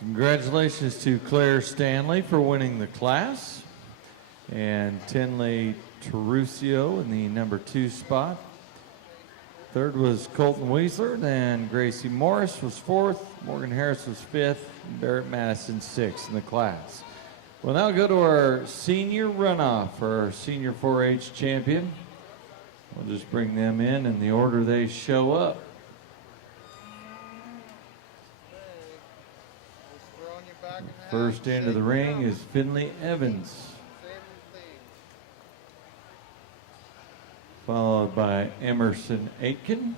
Congratulations to Claire Stanley for winning the class, and Tinley Terusio in the number 2 spot. Third was Colton Weisler, then Gracie Morris was 4th, Morgan Harris was 5th, and Barrett Madison 6th in the class. We'll now go to our senior runoff for our senior 4-H champion. We'll just bring them in the order they show up. Throwing you back in half, First into the shake ring it is Finley Evans, Same thing. followed by Emerson Aitken.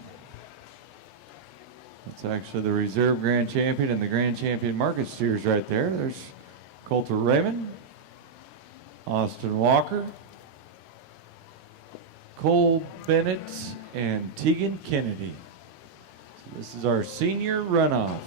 That's actually the reserve grand champion and the grand champion market steers right there. There's Coulter Raymond, Austin Walker, Cole Bennett, and Tegan Kennedy. So this is our senior runoff.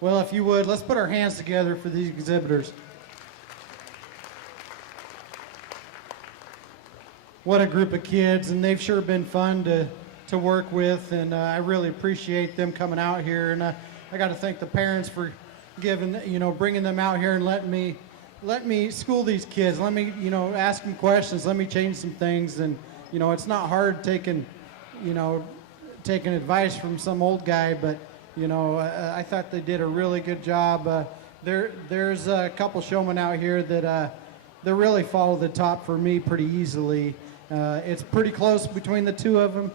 Well, if you would, let's put our hands together for these exhibitors. What a group of kids, and they've sure been fun to work with, and I really appreciate them coming out here. And I got to thank the parents for bringing them out here and let me school these kids. Let me, ask them questions. Let me change some things. And it's not hard taking advice from some old guy, but I thought they did a really good job. There's a couple showmen out here that they really follow the top for me pretty easily. It's pretty close between the two of them.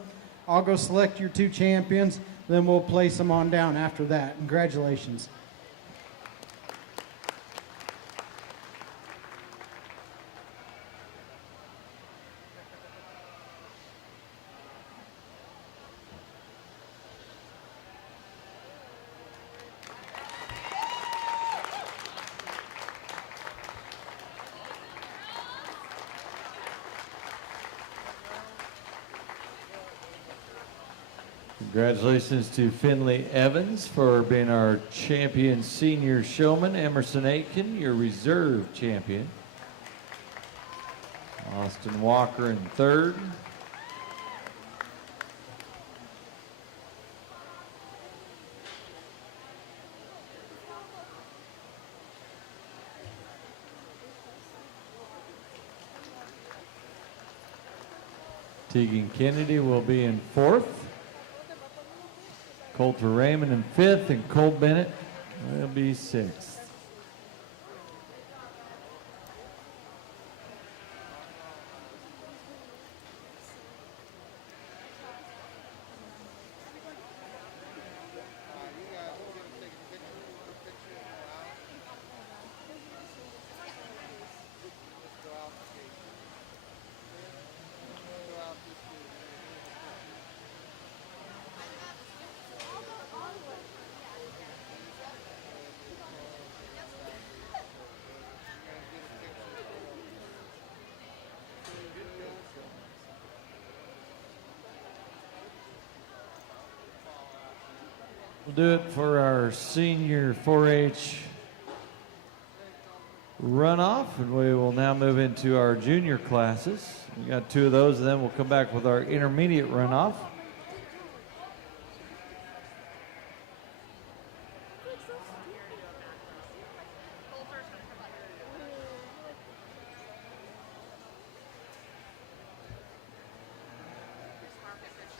I'll go select your two champions, then we'll place them on down after that. Congratulations. Congratulations to Finley Evans for being our champion senior showman. Emerson Aitken, your reserve champion. Austin Walker in third. Tegan Kennedy will be in fourth. Coulter Raymond in fifth, and Cole Bennett will be sixth. We'll do it for our senior 4-H runoff, and we will now move into our junior classes. We got two of those, and then we'll come back with our intermediate runoff.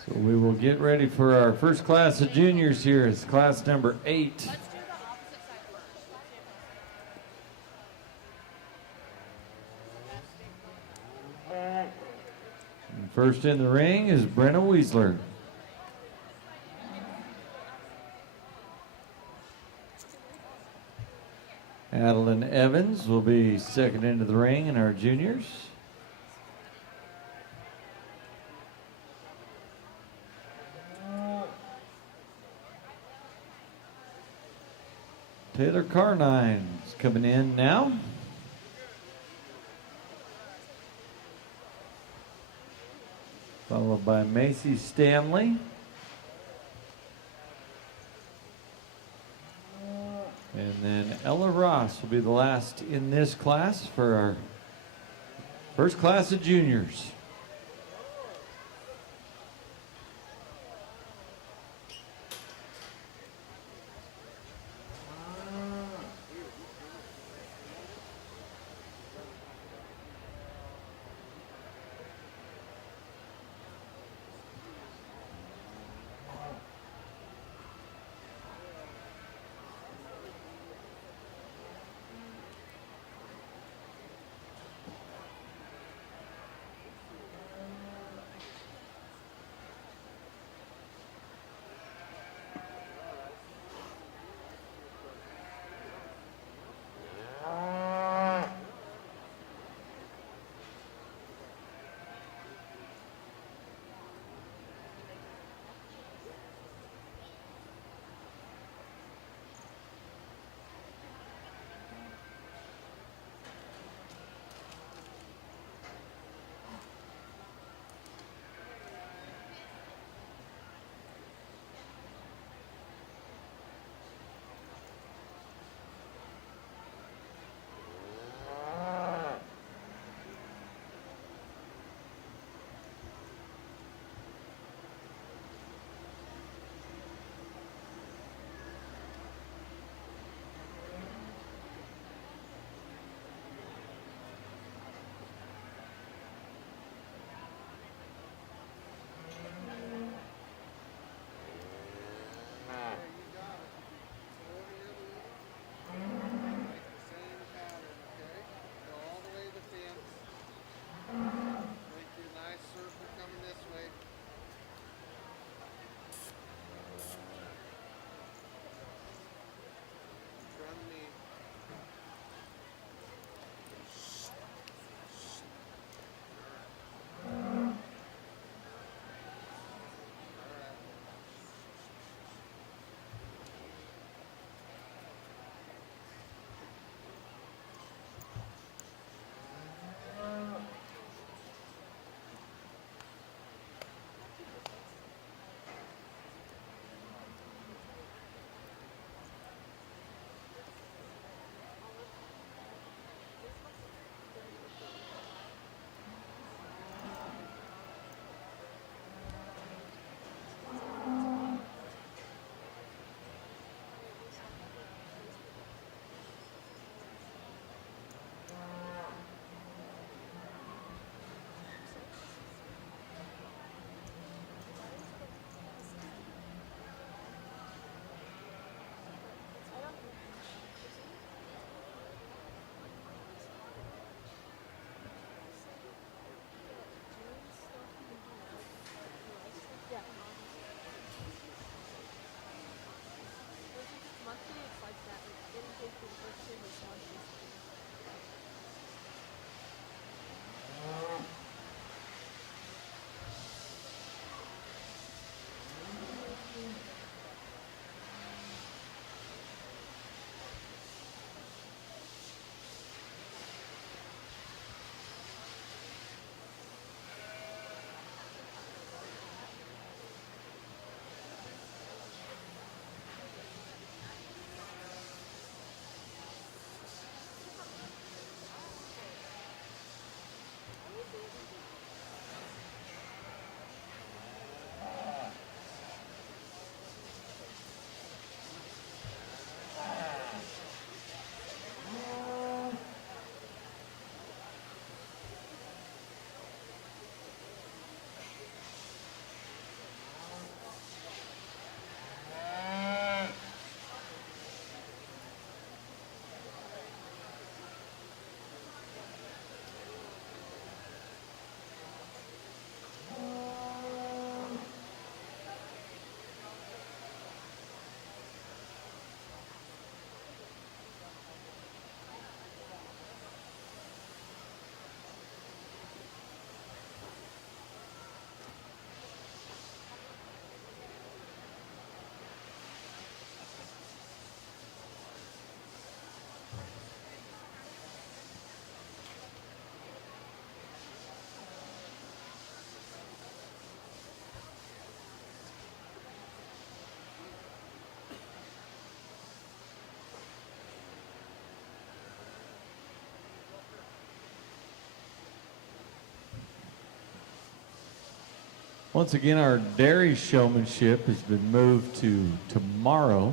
So we will get ready for our first class of juniors here. It's class number 8. And first in the ring is Brenna Weisler. Adeline Evans will be second into the ring in our juniors. Taylor Carnine is coming in now. Followed by Macy Stanley. And then Ella Ross will be the last in this class for our first class of juniors. Once again, our dairy showmanship has been moved to tomorrow.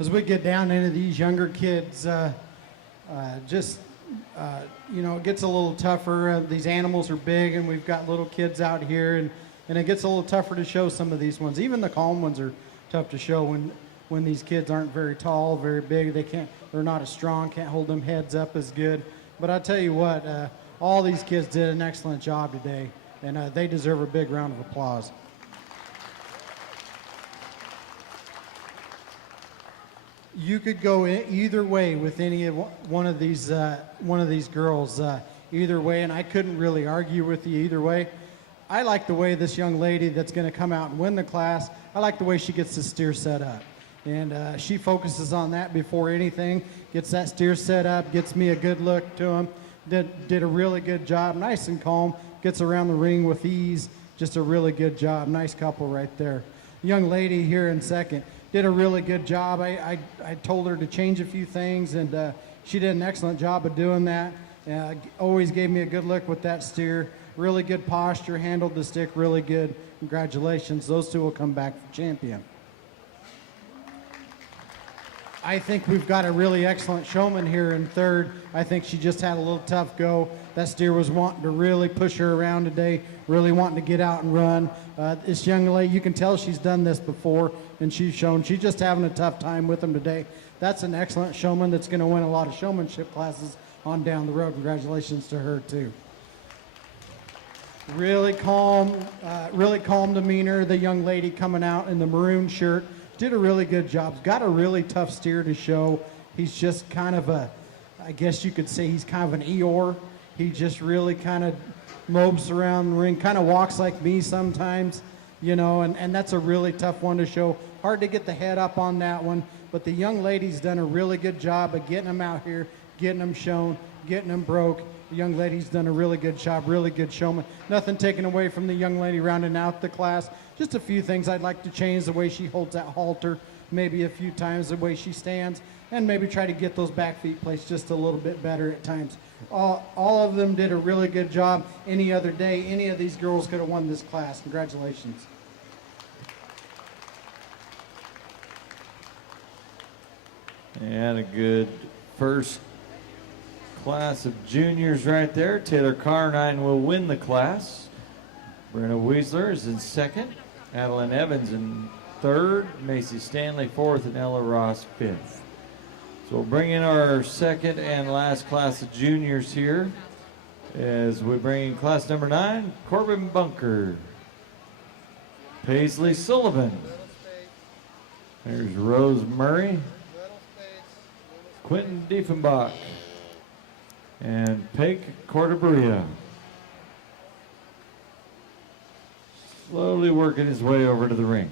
As we get down into these younger kids, just It gets a little tougher. These animals are big, and we've got little kids out here, and it gets a little tougher to show some of these ones. Even the calm ones are tough to show when these kids aren't very tall, very big. They're not as strong, can't hold them heads up as good. But I tell you what, all these kids did an excellent job today, and they deserve a big round of applause. You could go either way with any of one of these girls, either way, and I couldn't really argue with you either way. I like the way this young lady that's going to come out and win the class, I like the way she gets the steer set up. And she focuses on that before anything, gets that steer set up, gets me a good look to him, did a really good job, nice and calm, gets around the ring with ease, just a really good job, nice couple right there. The young lady here in second did a really good job. I told her to change a few things, and she did an excellent job of doing that. Always gave me a good look with that steer. Really good posture, handled the stick really good. Congratulations. Those two will come back for champion. I think we've got a really excellent showman here in third. I think she just had a little tough go. That steer was wanting to really push her around today, really wanting to get out and run. This young lady, you can tell she's done this before, and she's just having a tough time with them today. That's an excellent showman that's going to win a lot of showmanship classes on down the road. Congratulations to her, too. Really calm demeanor. The young lady coming out in the maroon shirt did a really good job. Got a really tough steer to show. He's just kind of I guess you could say he's kind of an Eeyore. He just really kind of mopes around the ring, kind of walks like me sometimes, and that's a really tough one to show. Hard to get the head up on that one, but the young lady's done a really good job of getting him out here, getting him shown, getting him broke. The young lady's done a really good job, really good showman. Nothing taken away from the young lady rounding out the class. Just a few things I'd like to change, the way she holds that halter, maybe a few times the way she stands, and maybe try to get those back feet placed just a little bit better at times. All of them did a really good job. Any other day, any of these girls could have won this class. Congratulations. And a good first class of juniors right there. Taylor Carnine will win the class. Brenna Weisler is in second. Adeline Evans in third. Macy Stanley fourth, and Ella Ross fifth. So we'll bring in our second and last class of juniors here as we bring in class number 9, Corbin Bunker, Paisley Sullivan. There's Rose Murray, Quentin Diefenbach, and Peg Cordaberia. Slowly working his way over to the ring.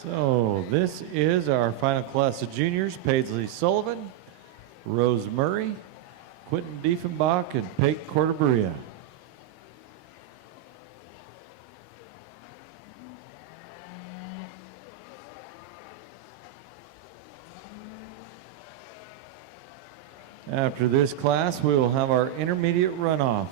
So this is our final class of juniors: Paisley Sullivan, Rose Murray, Quentin Diefenbach, and Peg Cordaberia. After this class, we will have our intermediate runoff.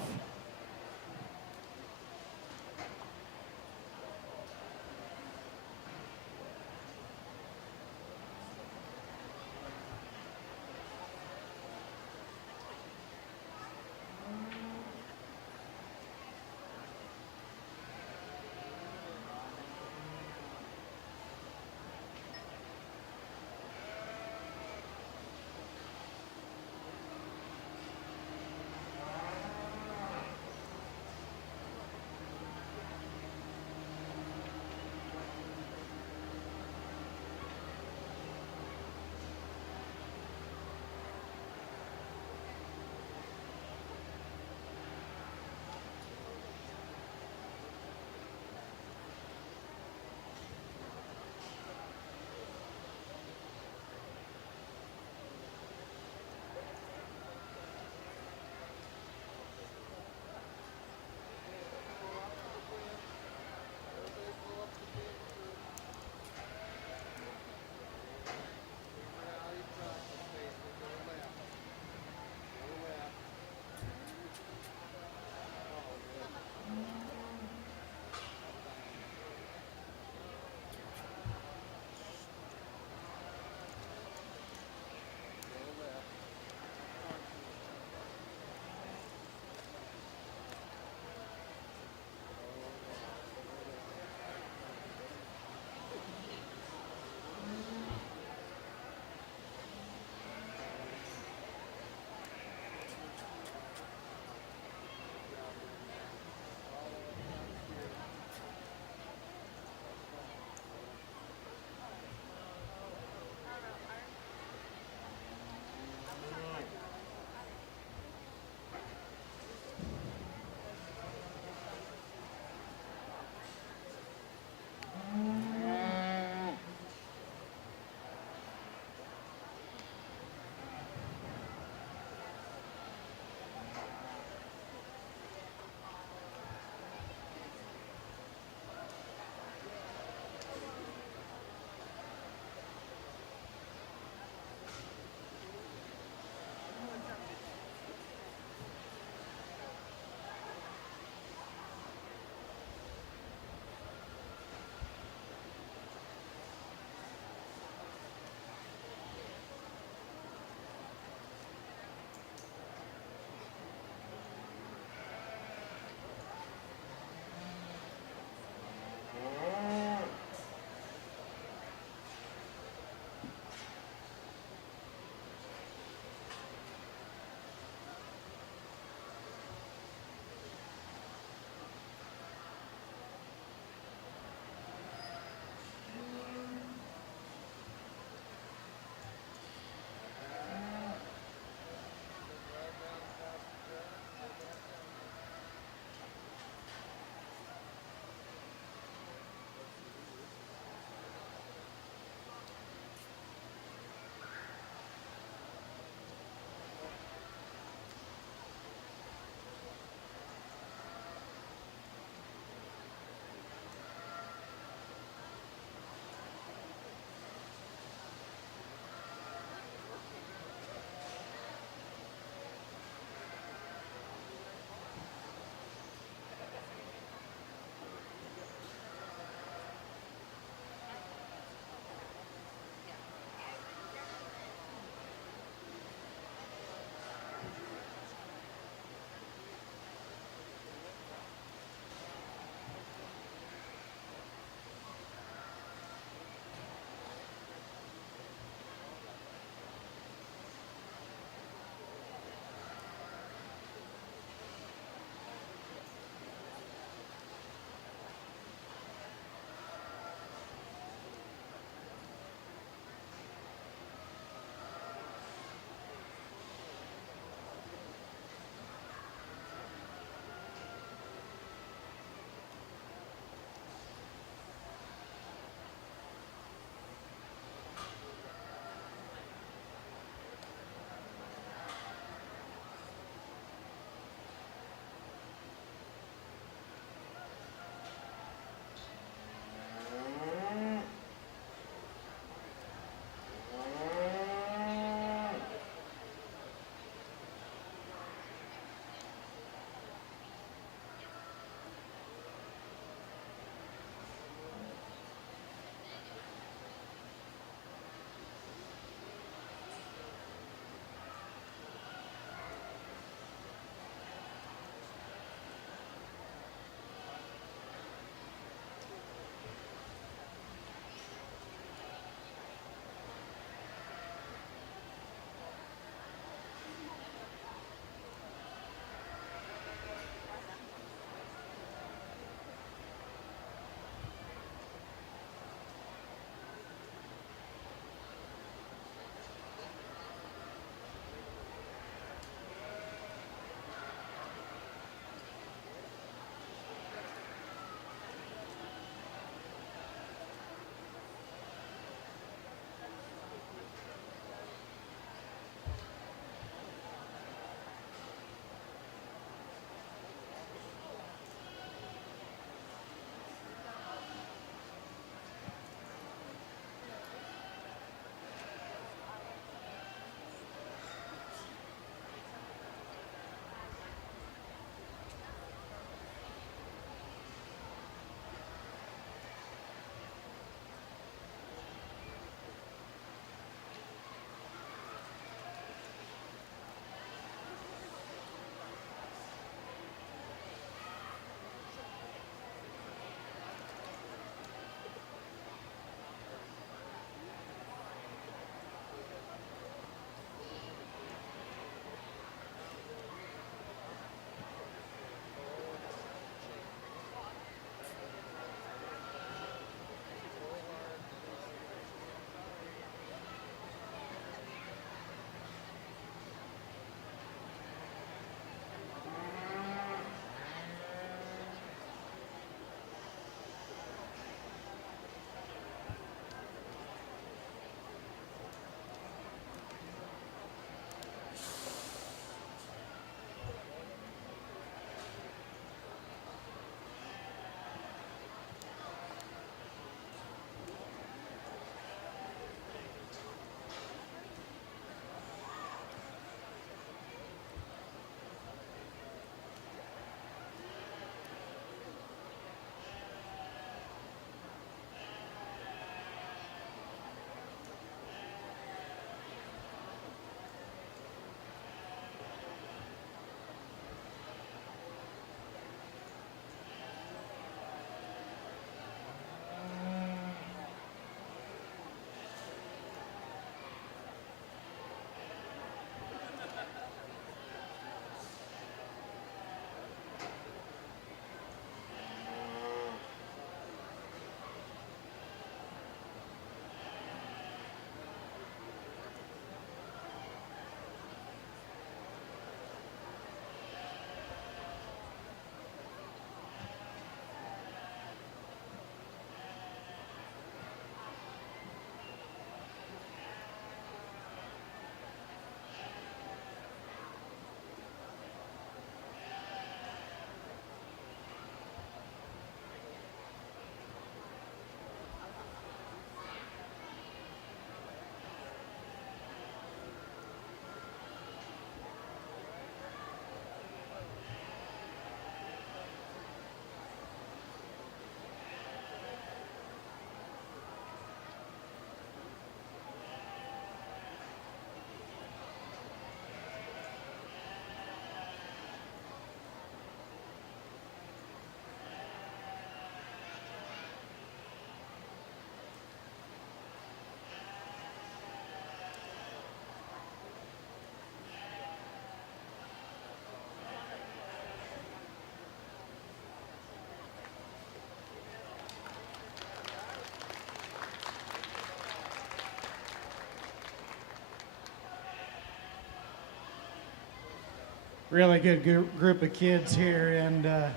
really good group of kids here, and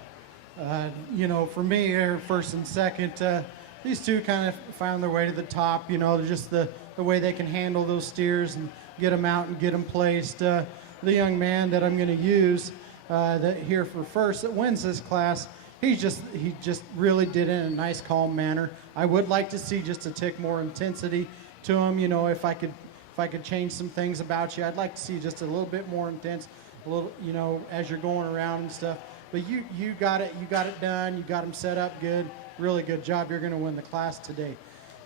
you know, for me, here, first and second, these two kind of found their way to the top. You know, just the way they can handle those steers and get them out and get them placed. The young man that I'm going to use that here for first that wins this class, he just really did it in a nice, calm manner. I would like to see just a tick more intensity to him. You know, if I could change some things about you, I'd like to see just a little bit more intense, a little, you know, as you're going around and stuff. But you got it done. You got him set up good. Really good job. You're going to win the class today.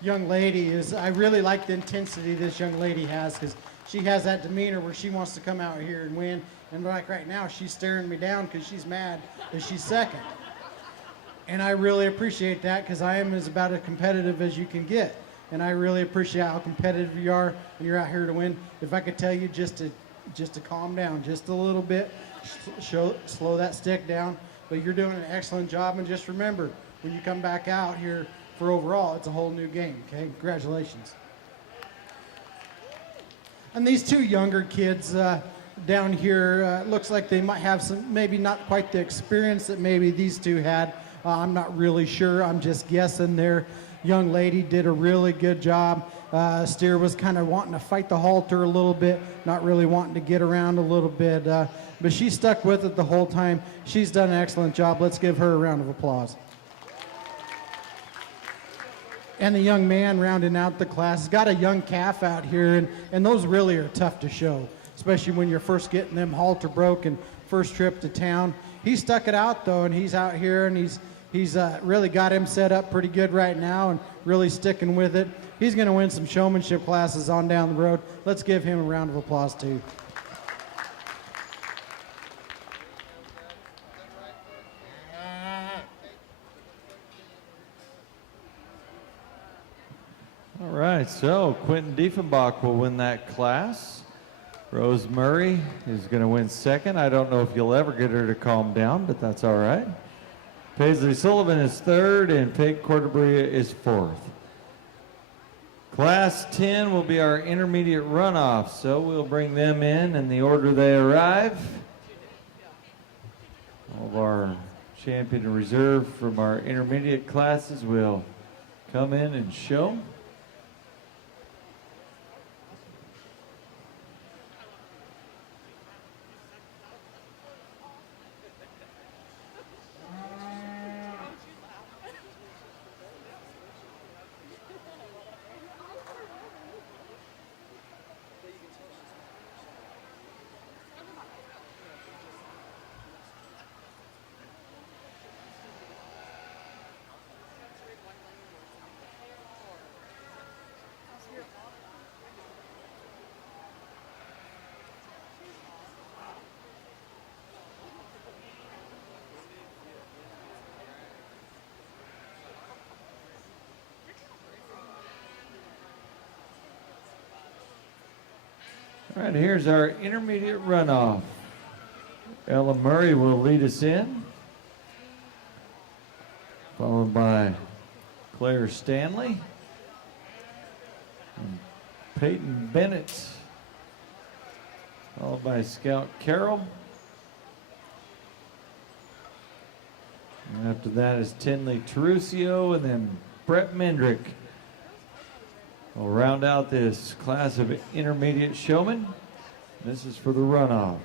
Young lady is, I really like the intensity this young lady has, because she has that demeanor where she wants to come out here and win. And like right now, she's staring me down because she's mad that she's second. And I really appreciate that, because I am about as competitive as you can get. And I really appreciate how competitive you are and you're out here to win. If I could tell you just to calm down just a little bit, slow that stick down. But you're doing an excellent job. And just remember, when you come back out here for overall, it's a whole new game. Okay, congratulations. And these two younger kids down here, looks like they might have some, maybe not quite the experience that maybe these two had. I'm not really sure. I'm just guessing. Their young lady did a really good job. Steer was kind of wanting to fight the halter a little bit, not really wanting to get around a little bit. But she stuck with it the whole time. She's done an excellent job. Let's give her a round of applause. And the young man rounding out the class has got a young calf out here, and those really are tough to show, especially when you're first getting them halter broke and first trip to town. He stuck it out, though, and he's out here, and he's really got him set up pretty good right now and really sticking with it. He's going to win some showmanship classes on down the road. Let's give him a round of applause, too. All right, so Quentin Diefenbach will win that class. Rose Murray is going to win second. I don't know if you'll ever get her to calm down, but that's all right. Paisley Sullivan is third, and Peg Cortabria is fourth. Class 10 will be our intermediate runoff, so we'll bring them in the order they arrive. All of our champion and reserve from our intermediate classes will come in and show. All right, here's our intermediate runoff. Ella Murray will lead us in, followed by Claire Stanley and Peyton Bennett, followed by Scout Carroll. And after that is Tinley Terusio, and then Brett Mendrick will round out this class of intermediate showmen. This is for the runoff.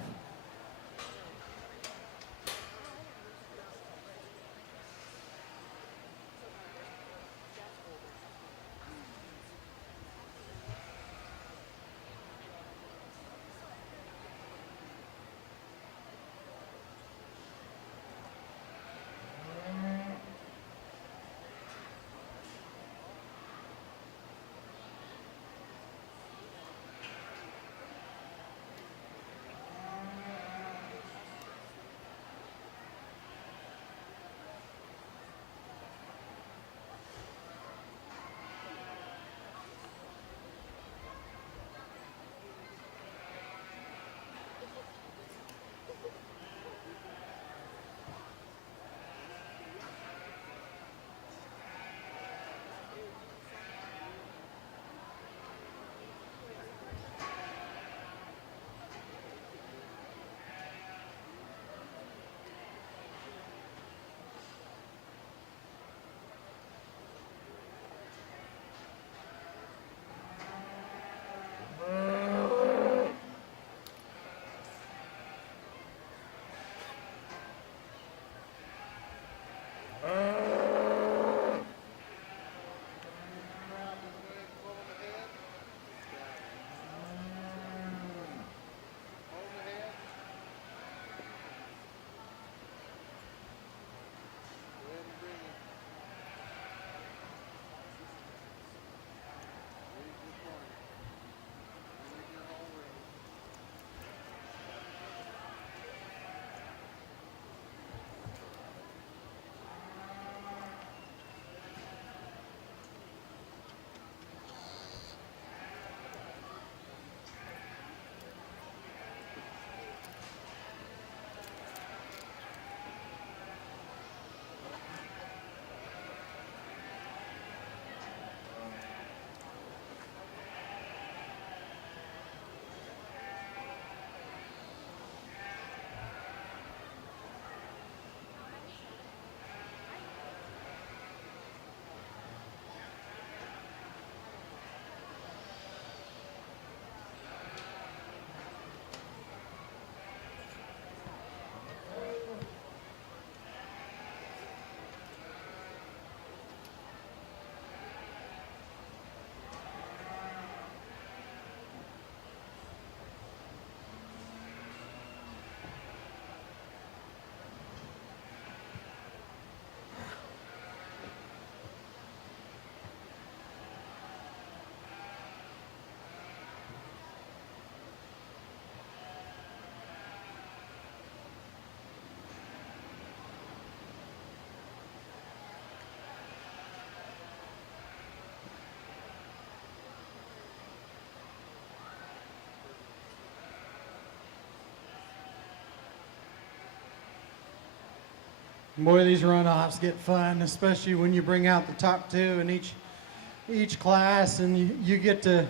Boy, these runoffs get fun, especially when you bring out the top two in each class, and you get to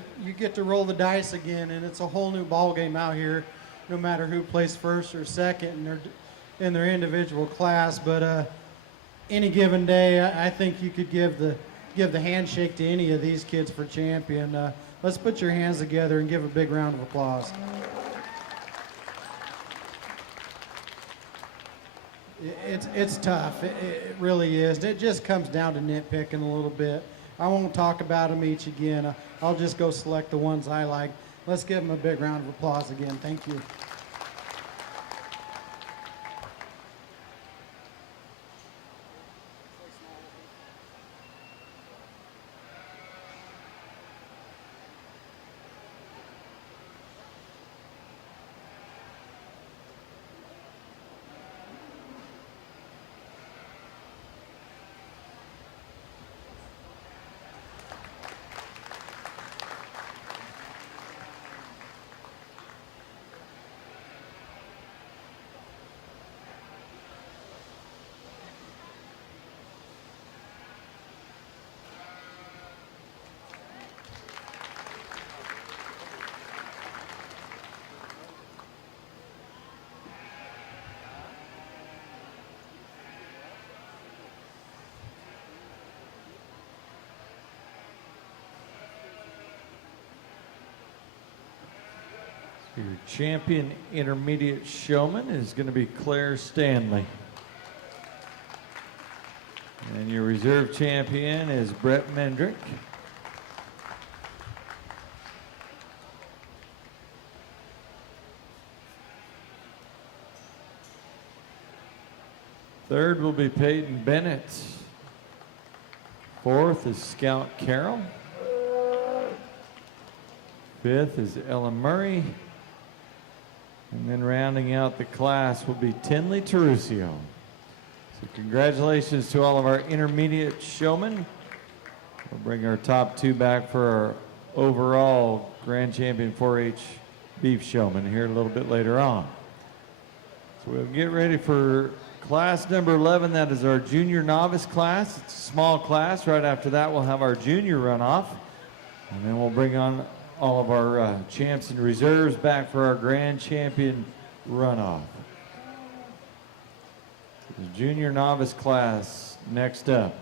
roll the dice again, and it's a whole new ball game out here, no matter who plays first or second in their individual class. But any given day, I think you could give the handshake to any of these kids for champion. Let's put your hands together and give a big round of applause. It's tough. It really is. It just comes down to nitpicking a little bit. I won't talk about them each again. I'll just go select the ones I like. Let's give them a big round of applause again. Thank you. Your champion intermediate showman is going to be Claire Stanley. And your reserve champion is Brett Mendrick. Third will be Peyton Bennett. Fourth is Scout Carroll. Fifth is Ellen Murray. And then rounding out the class will be Tinley Terusio. So congratulations to all of our intermediate showmen. We'll bring our top two back for our overall Grand Champion 4-H Beef Showman here a little bit later on. So we'll get ready for class number 11. That is our junior novice class. It's a small class. Right after that, we'll have our junior runoff. And then we'll bring on all of our champs and reserves back for our Grand Champion runoff. The junior novice class next up.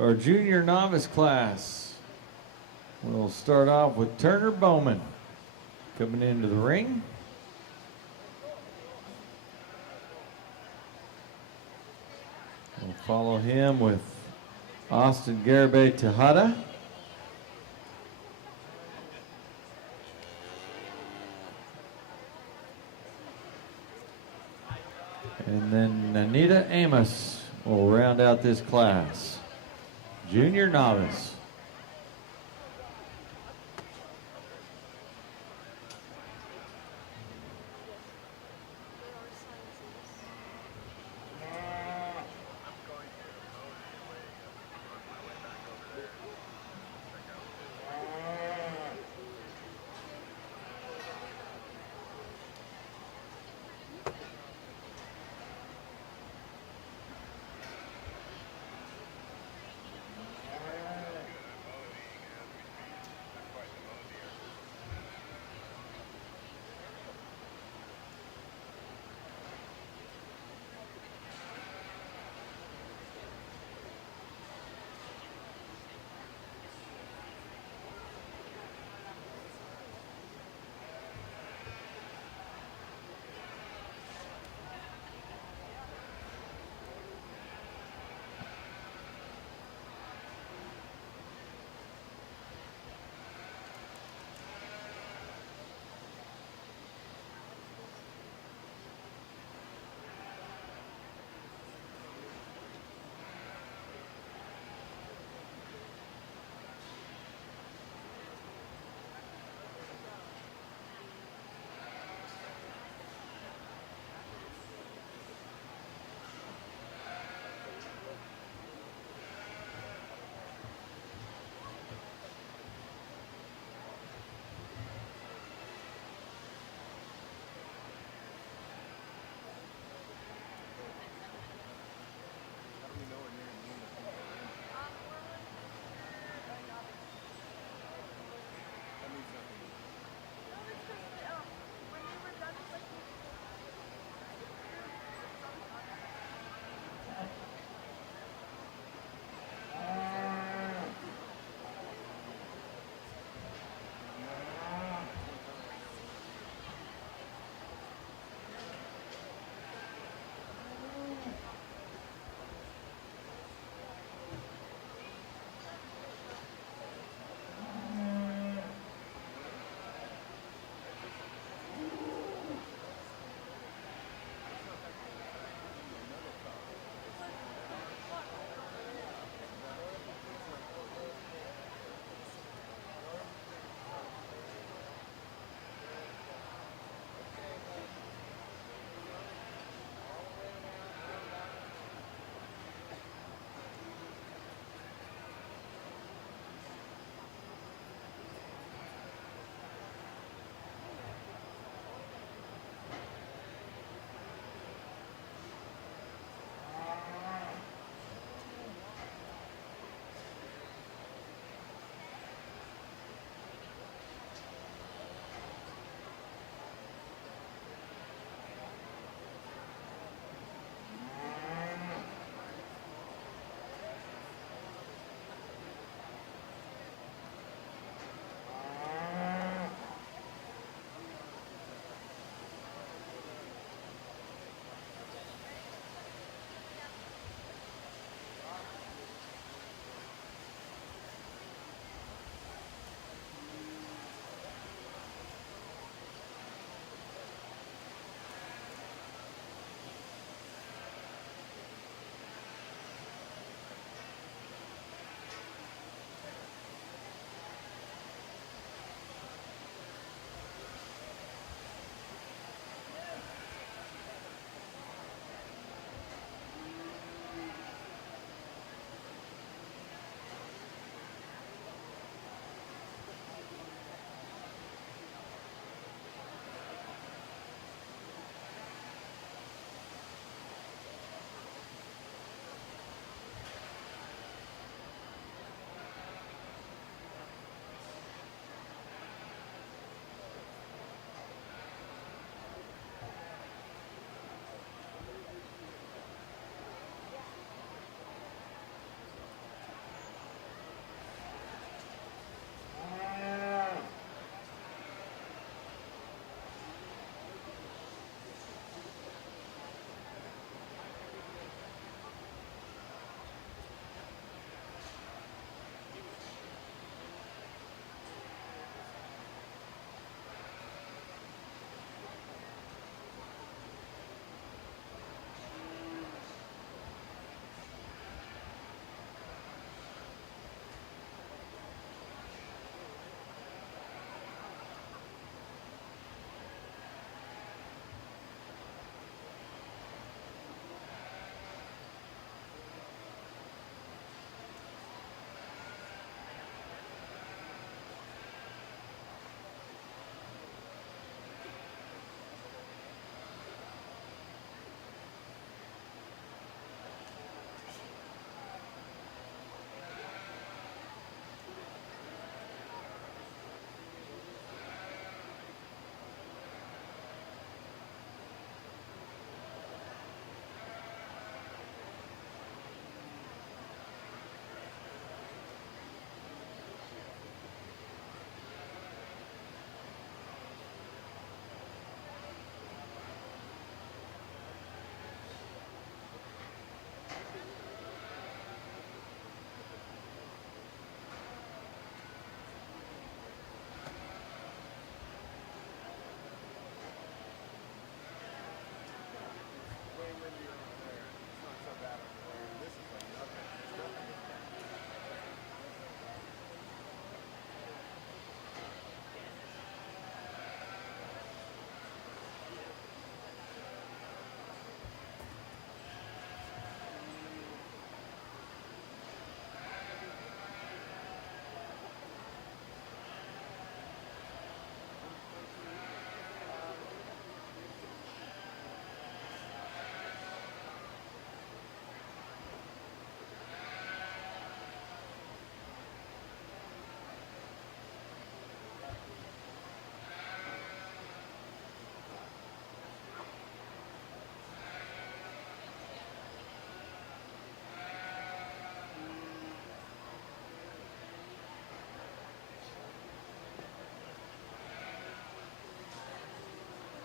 Our junior novice class, we'll start off with Turner Bowman coming into the ring. We'll follow him with Austin Garibay Tejada. And then Anita Amos will round out this class. Junior novice.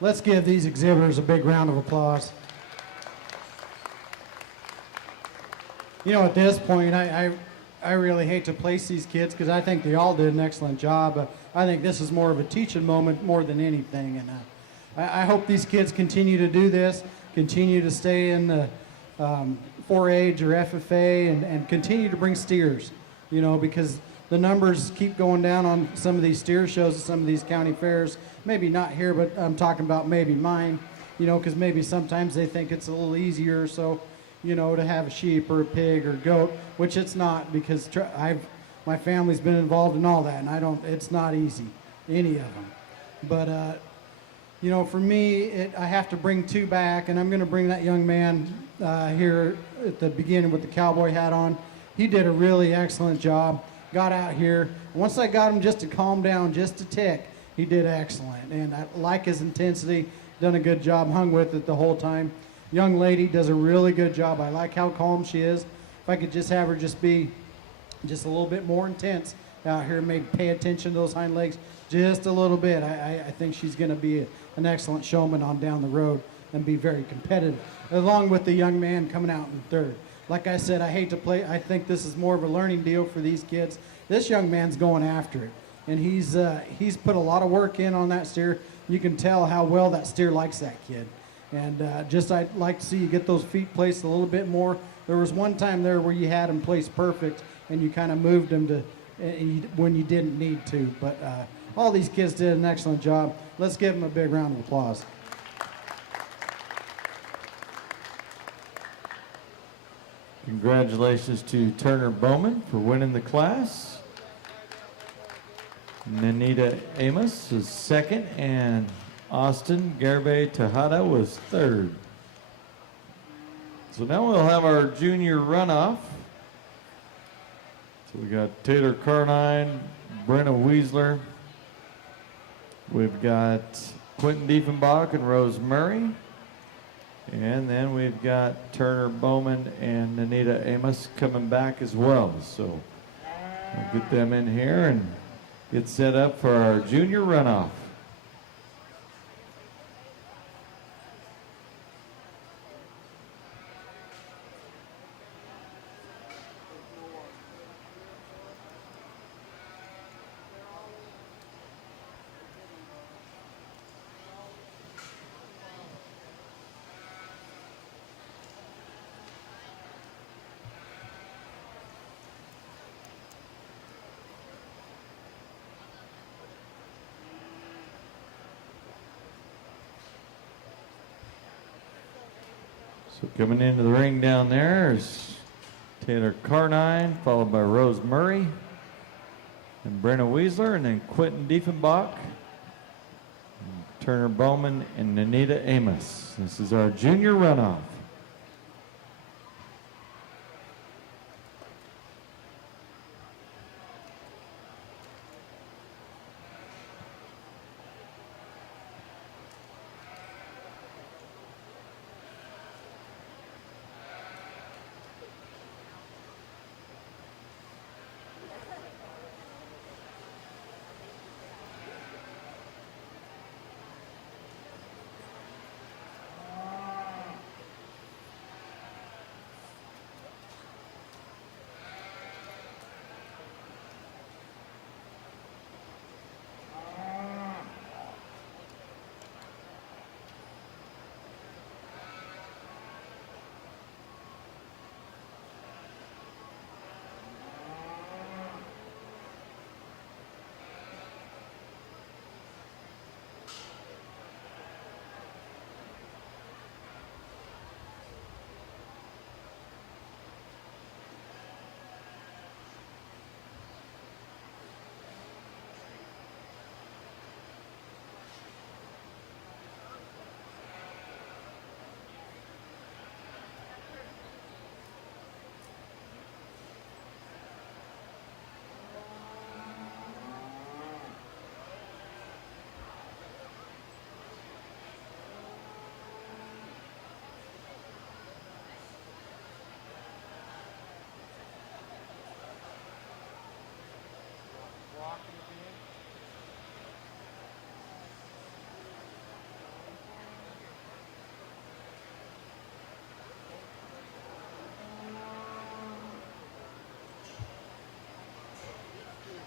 Let's give these exhibitors a big round of applause. You know, at this point, I really hate to place these kids because I think they all did an excellent job. I think this is more of a teaching moment more than anything. And I hope these kids continue to do this, continue to stay in the 4-H or FFA and continue to bring steers, you know, because the numbers keep going down on some of these steer shows at some of these county fairs. Maybe not here, but I'm talking about maybe mine, you know, because maybe sometimes they think it's a little easier or so, you know, to have a sheep or a pig or goat, which it's not, because my family's been involved in all that, and it's not easy, any of them. But, you know, for me, I have to bring two back, and I'm going to bring that young man here at the beginning with the cowboy hat on. He did a really excellent job, got out here. Once I got him just to calm down just a tick, he did excellent, and I like his intensity, done a good job, hung with it the whole time. Young lady does a really good job. I like how calm she is. If I could just have her just be just a little bit more intense out here, maybe pay attention to those hind legs just a little bit, I think she's going to be an excellent showman on down the road and be very competitive, along with the young man coming out in third. Like I said, I hate to play. I think this is more of a learning deal for these kids. This young man's going after it, and he's put a lot of work in on that steer. You can tell how well that steer likes that kid. And I'd like to see you get those feet placed a little bit more. There was one time there where you had them placed perfect, and you kind of moved them to when you didn't need to. But all these kids did an excellent job. Let's give them a big round of applause. Congratulations to Turner Bowman for winning the class. Nanita Amos is second, and Austin Garbe Tejada was third. So now we'll have our junior runoff. So we got Taylor Carnine, Brenna Weisler. We've got Quentin Diefenbach and Rose Murray. And then we've got Turner Bowman and Nanita Amos coming back as well. So we'll get them in here and get set up for our junior runoff. So coming into the ring down there is Taylor Carnine, followed by Rose Murray and Brenna Weisler, and then Quentin Diefenbach, Turner Bowman, and Nanita Amos. This is our junior runoff.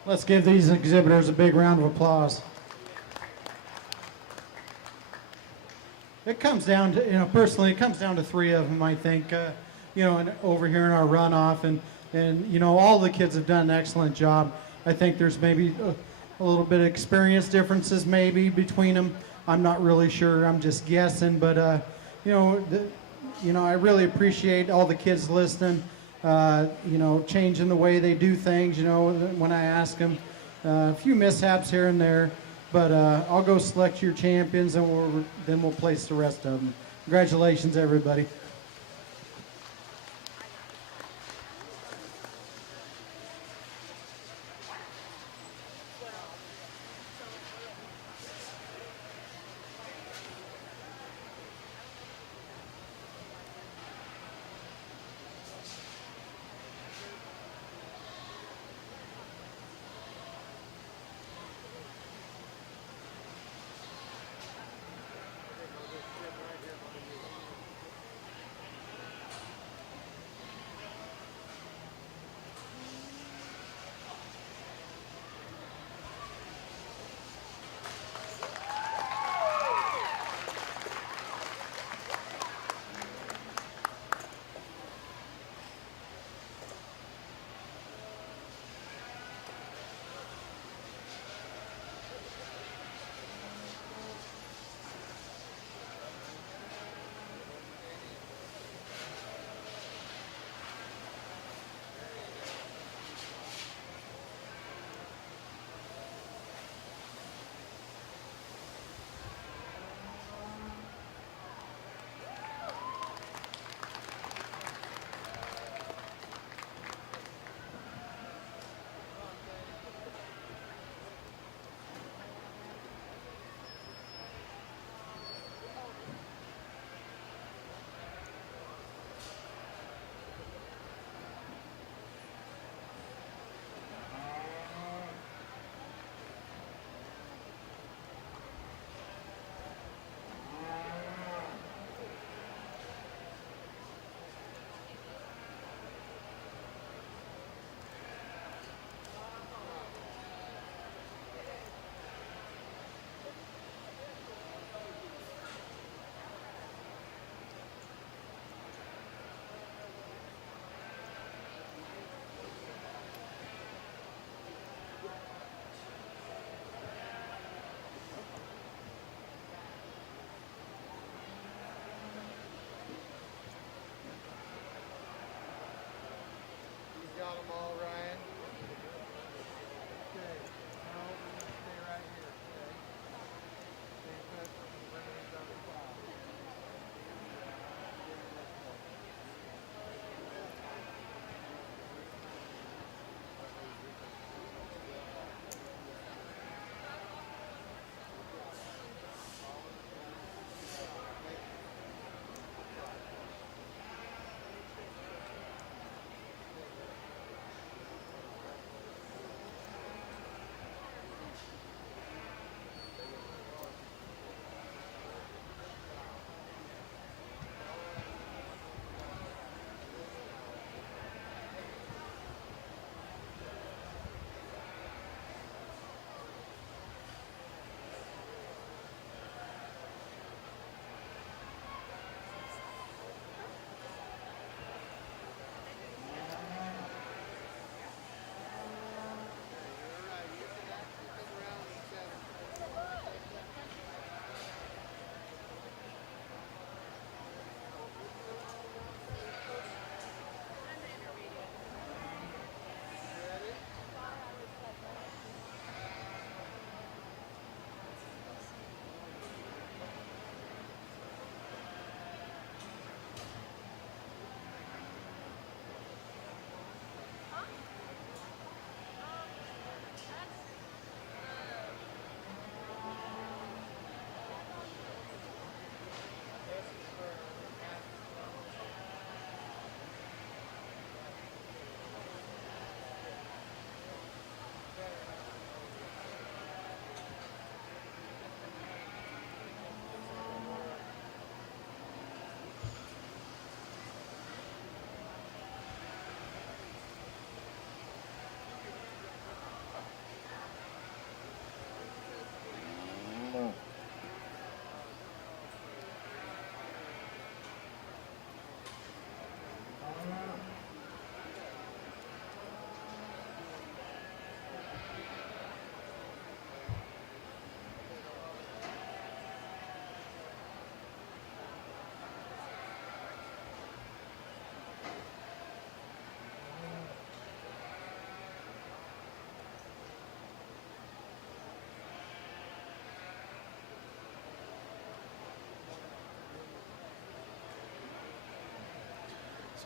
Let's give these exhibitors a big round of applause. It comes down to, personally, it comes down to three of them, I think, and over here in our runoff, and all the kids have done an excellent job. I think there's maybe a little bit of experience differences maybe between them. I'm not really sure. I'm just guessing, but I really appreciate all the kids listening. Changing the way they do things. When I ask them, a few mishaps here and there, but I'll go select your champions, and then we'll place the rest of them. Congratulations, everybody.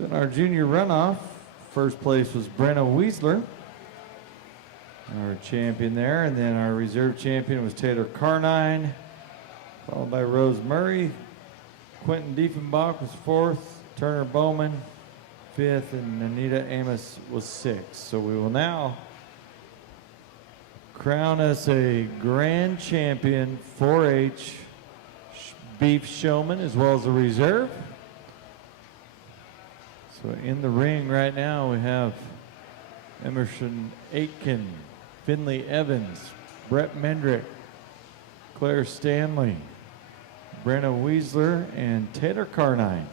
So in our junior runoff, first place was Brenna Weisler, our champion there, and then our reserve champion was Taylor Carnine, followed by Rose Murray. Quentin Diefenbach was fourth, Turner Bowman fifth, and Anita Amos was sixth. So we will now crown us a grand champion 4-H beef showman as well as a reserve. So in the ring right now we have Emerson Aitken, Finley Evans, Brett Mendrick, Claire Stanley, Brenna Weisler, and Taylor Carnine.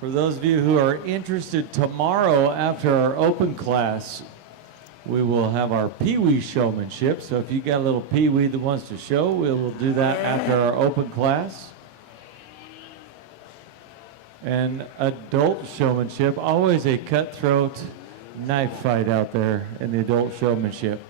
For those of you who are interested, tomorrow after our open class, we will have our Pee-wee showmanship. So if you got a little Pee-wee that wants to show, we will do that after our open class. And adult showmanship, always a cutthroat knife fight out there in the adult showmanship.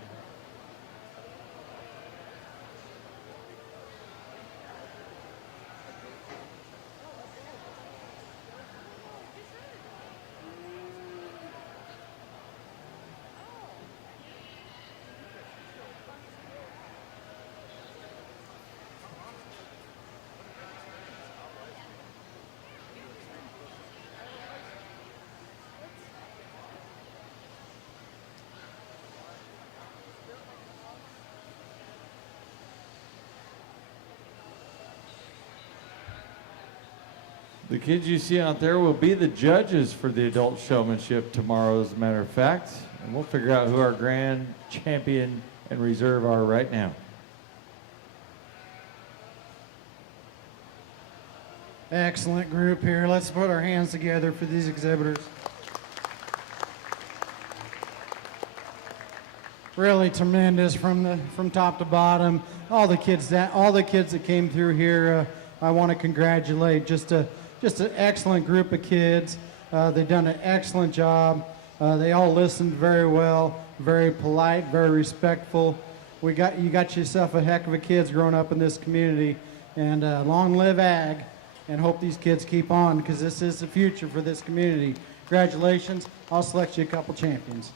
The kids you see out there will be the judges for the adult showmanship tomorrow, as a matter of fact. And we'll figure out who our grand champion and reserve are right now. Excellent group here. Let's put our hands together for these exhibitors. Really tremendous from top to bottom. All the kids that came through here, I want to congratulate. Just an excellent group of kids. They've done an excellent job. They all listened very well, very polite, very respectful. You got yourself a heck of a kids growing up in this community, and long live Ag, and hope these kids keep on, because this is the future for this community. Congratulations. I'll select you a couple champions.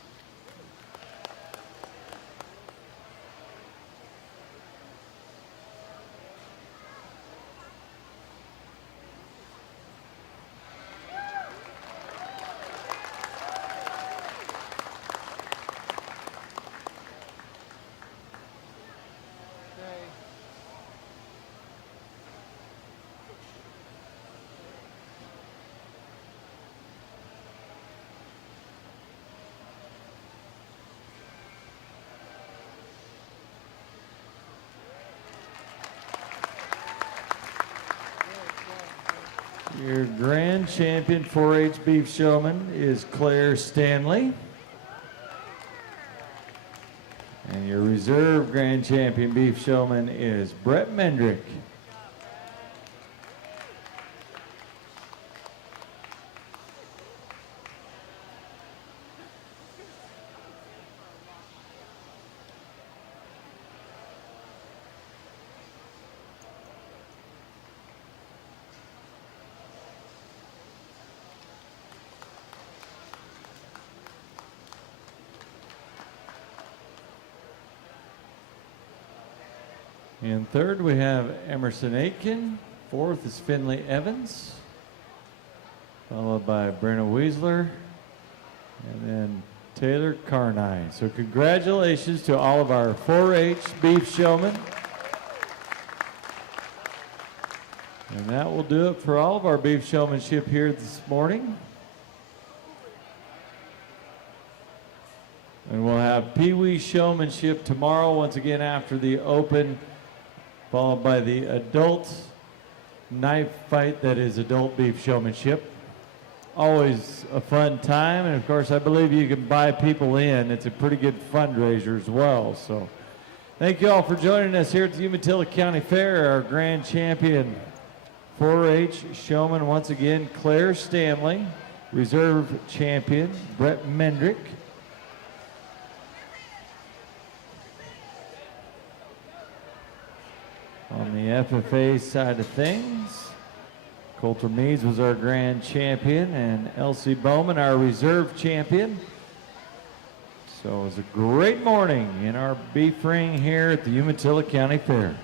Your grand champion 4-H beef showman is Claire Stanley. And your reserve grand champion beef showman is Brett Mendrick. In third, we have Emerson Aitken. Fourth is Finley Evans, followed by Brenna Weisler, and then Taylor Carney. So congratulations to all of our 4-H beef showmen. And that will do it for all of our beef showmanship here this morning. And we'll have Pee Wee showmanship tomorrow, once again after the open, followed by the adult knife fight that is adult beef showmanship. Always a fun time, and of course I believe you can buy people in. It's a pretty good fundraiser as well. So thank you all for joining us here at the Umatilla County Fair. Our grand champion 4-H showman once again, Claire Stanley. Reserve champion, Brett Mendrick. On the FFA side of things, Coulter Meads was our grand champion, and Elsie Bowman, our reserve champion. So it was a great morning in our beef ring here at the Umatilla County Fair.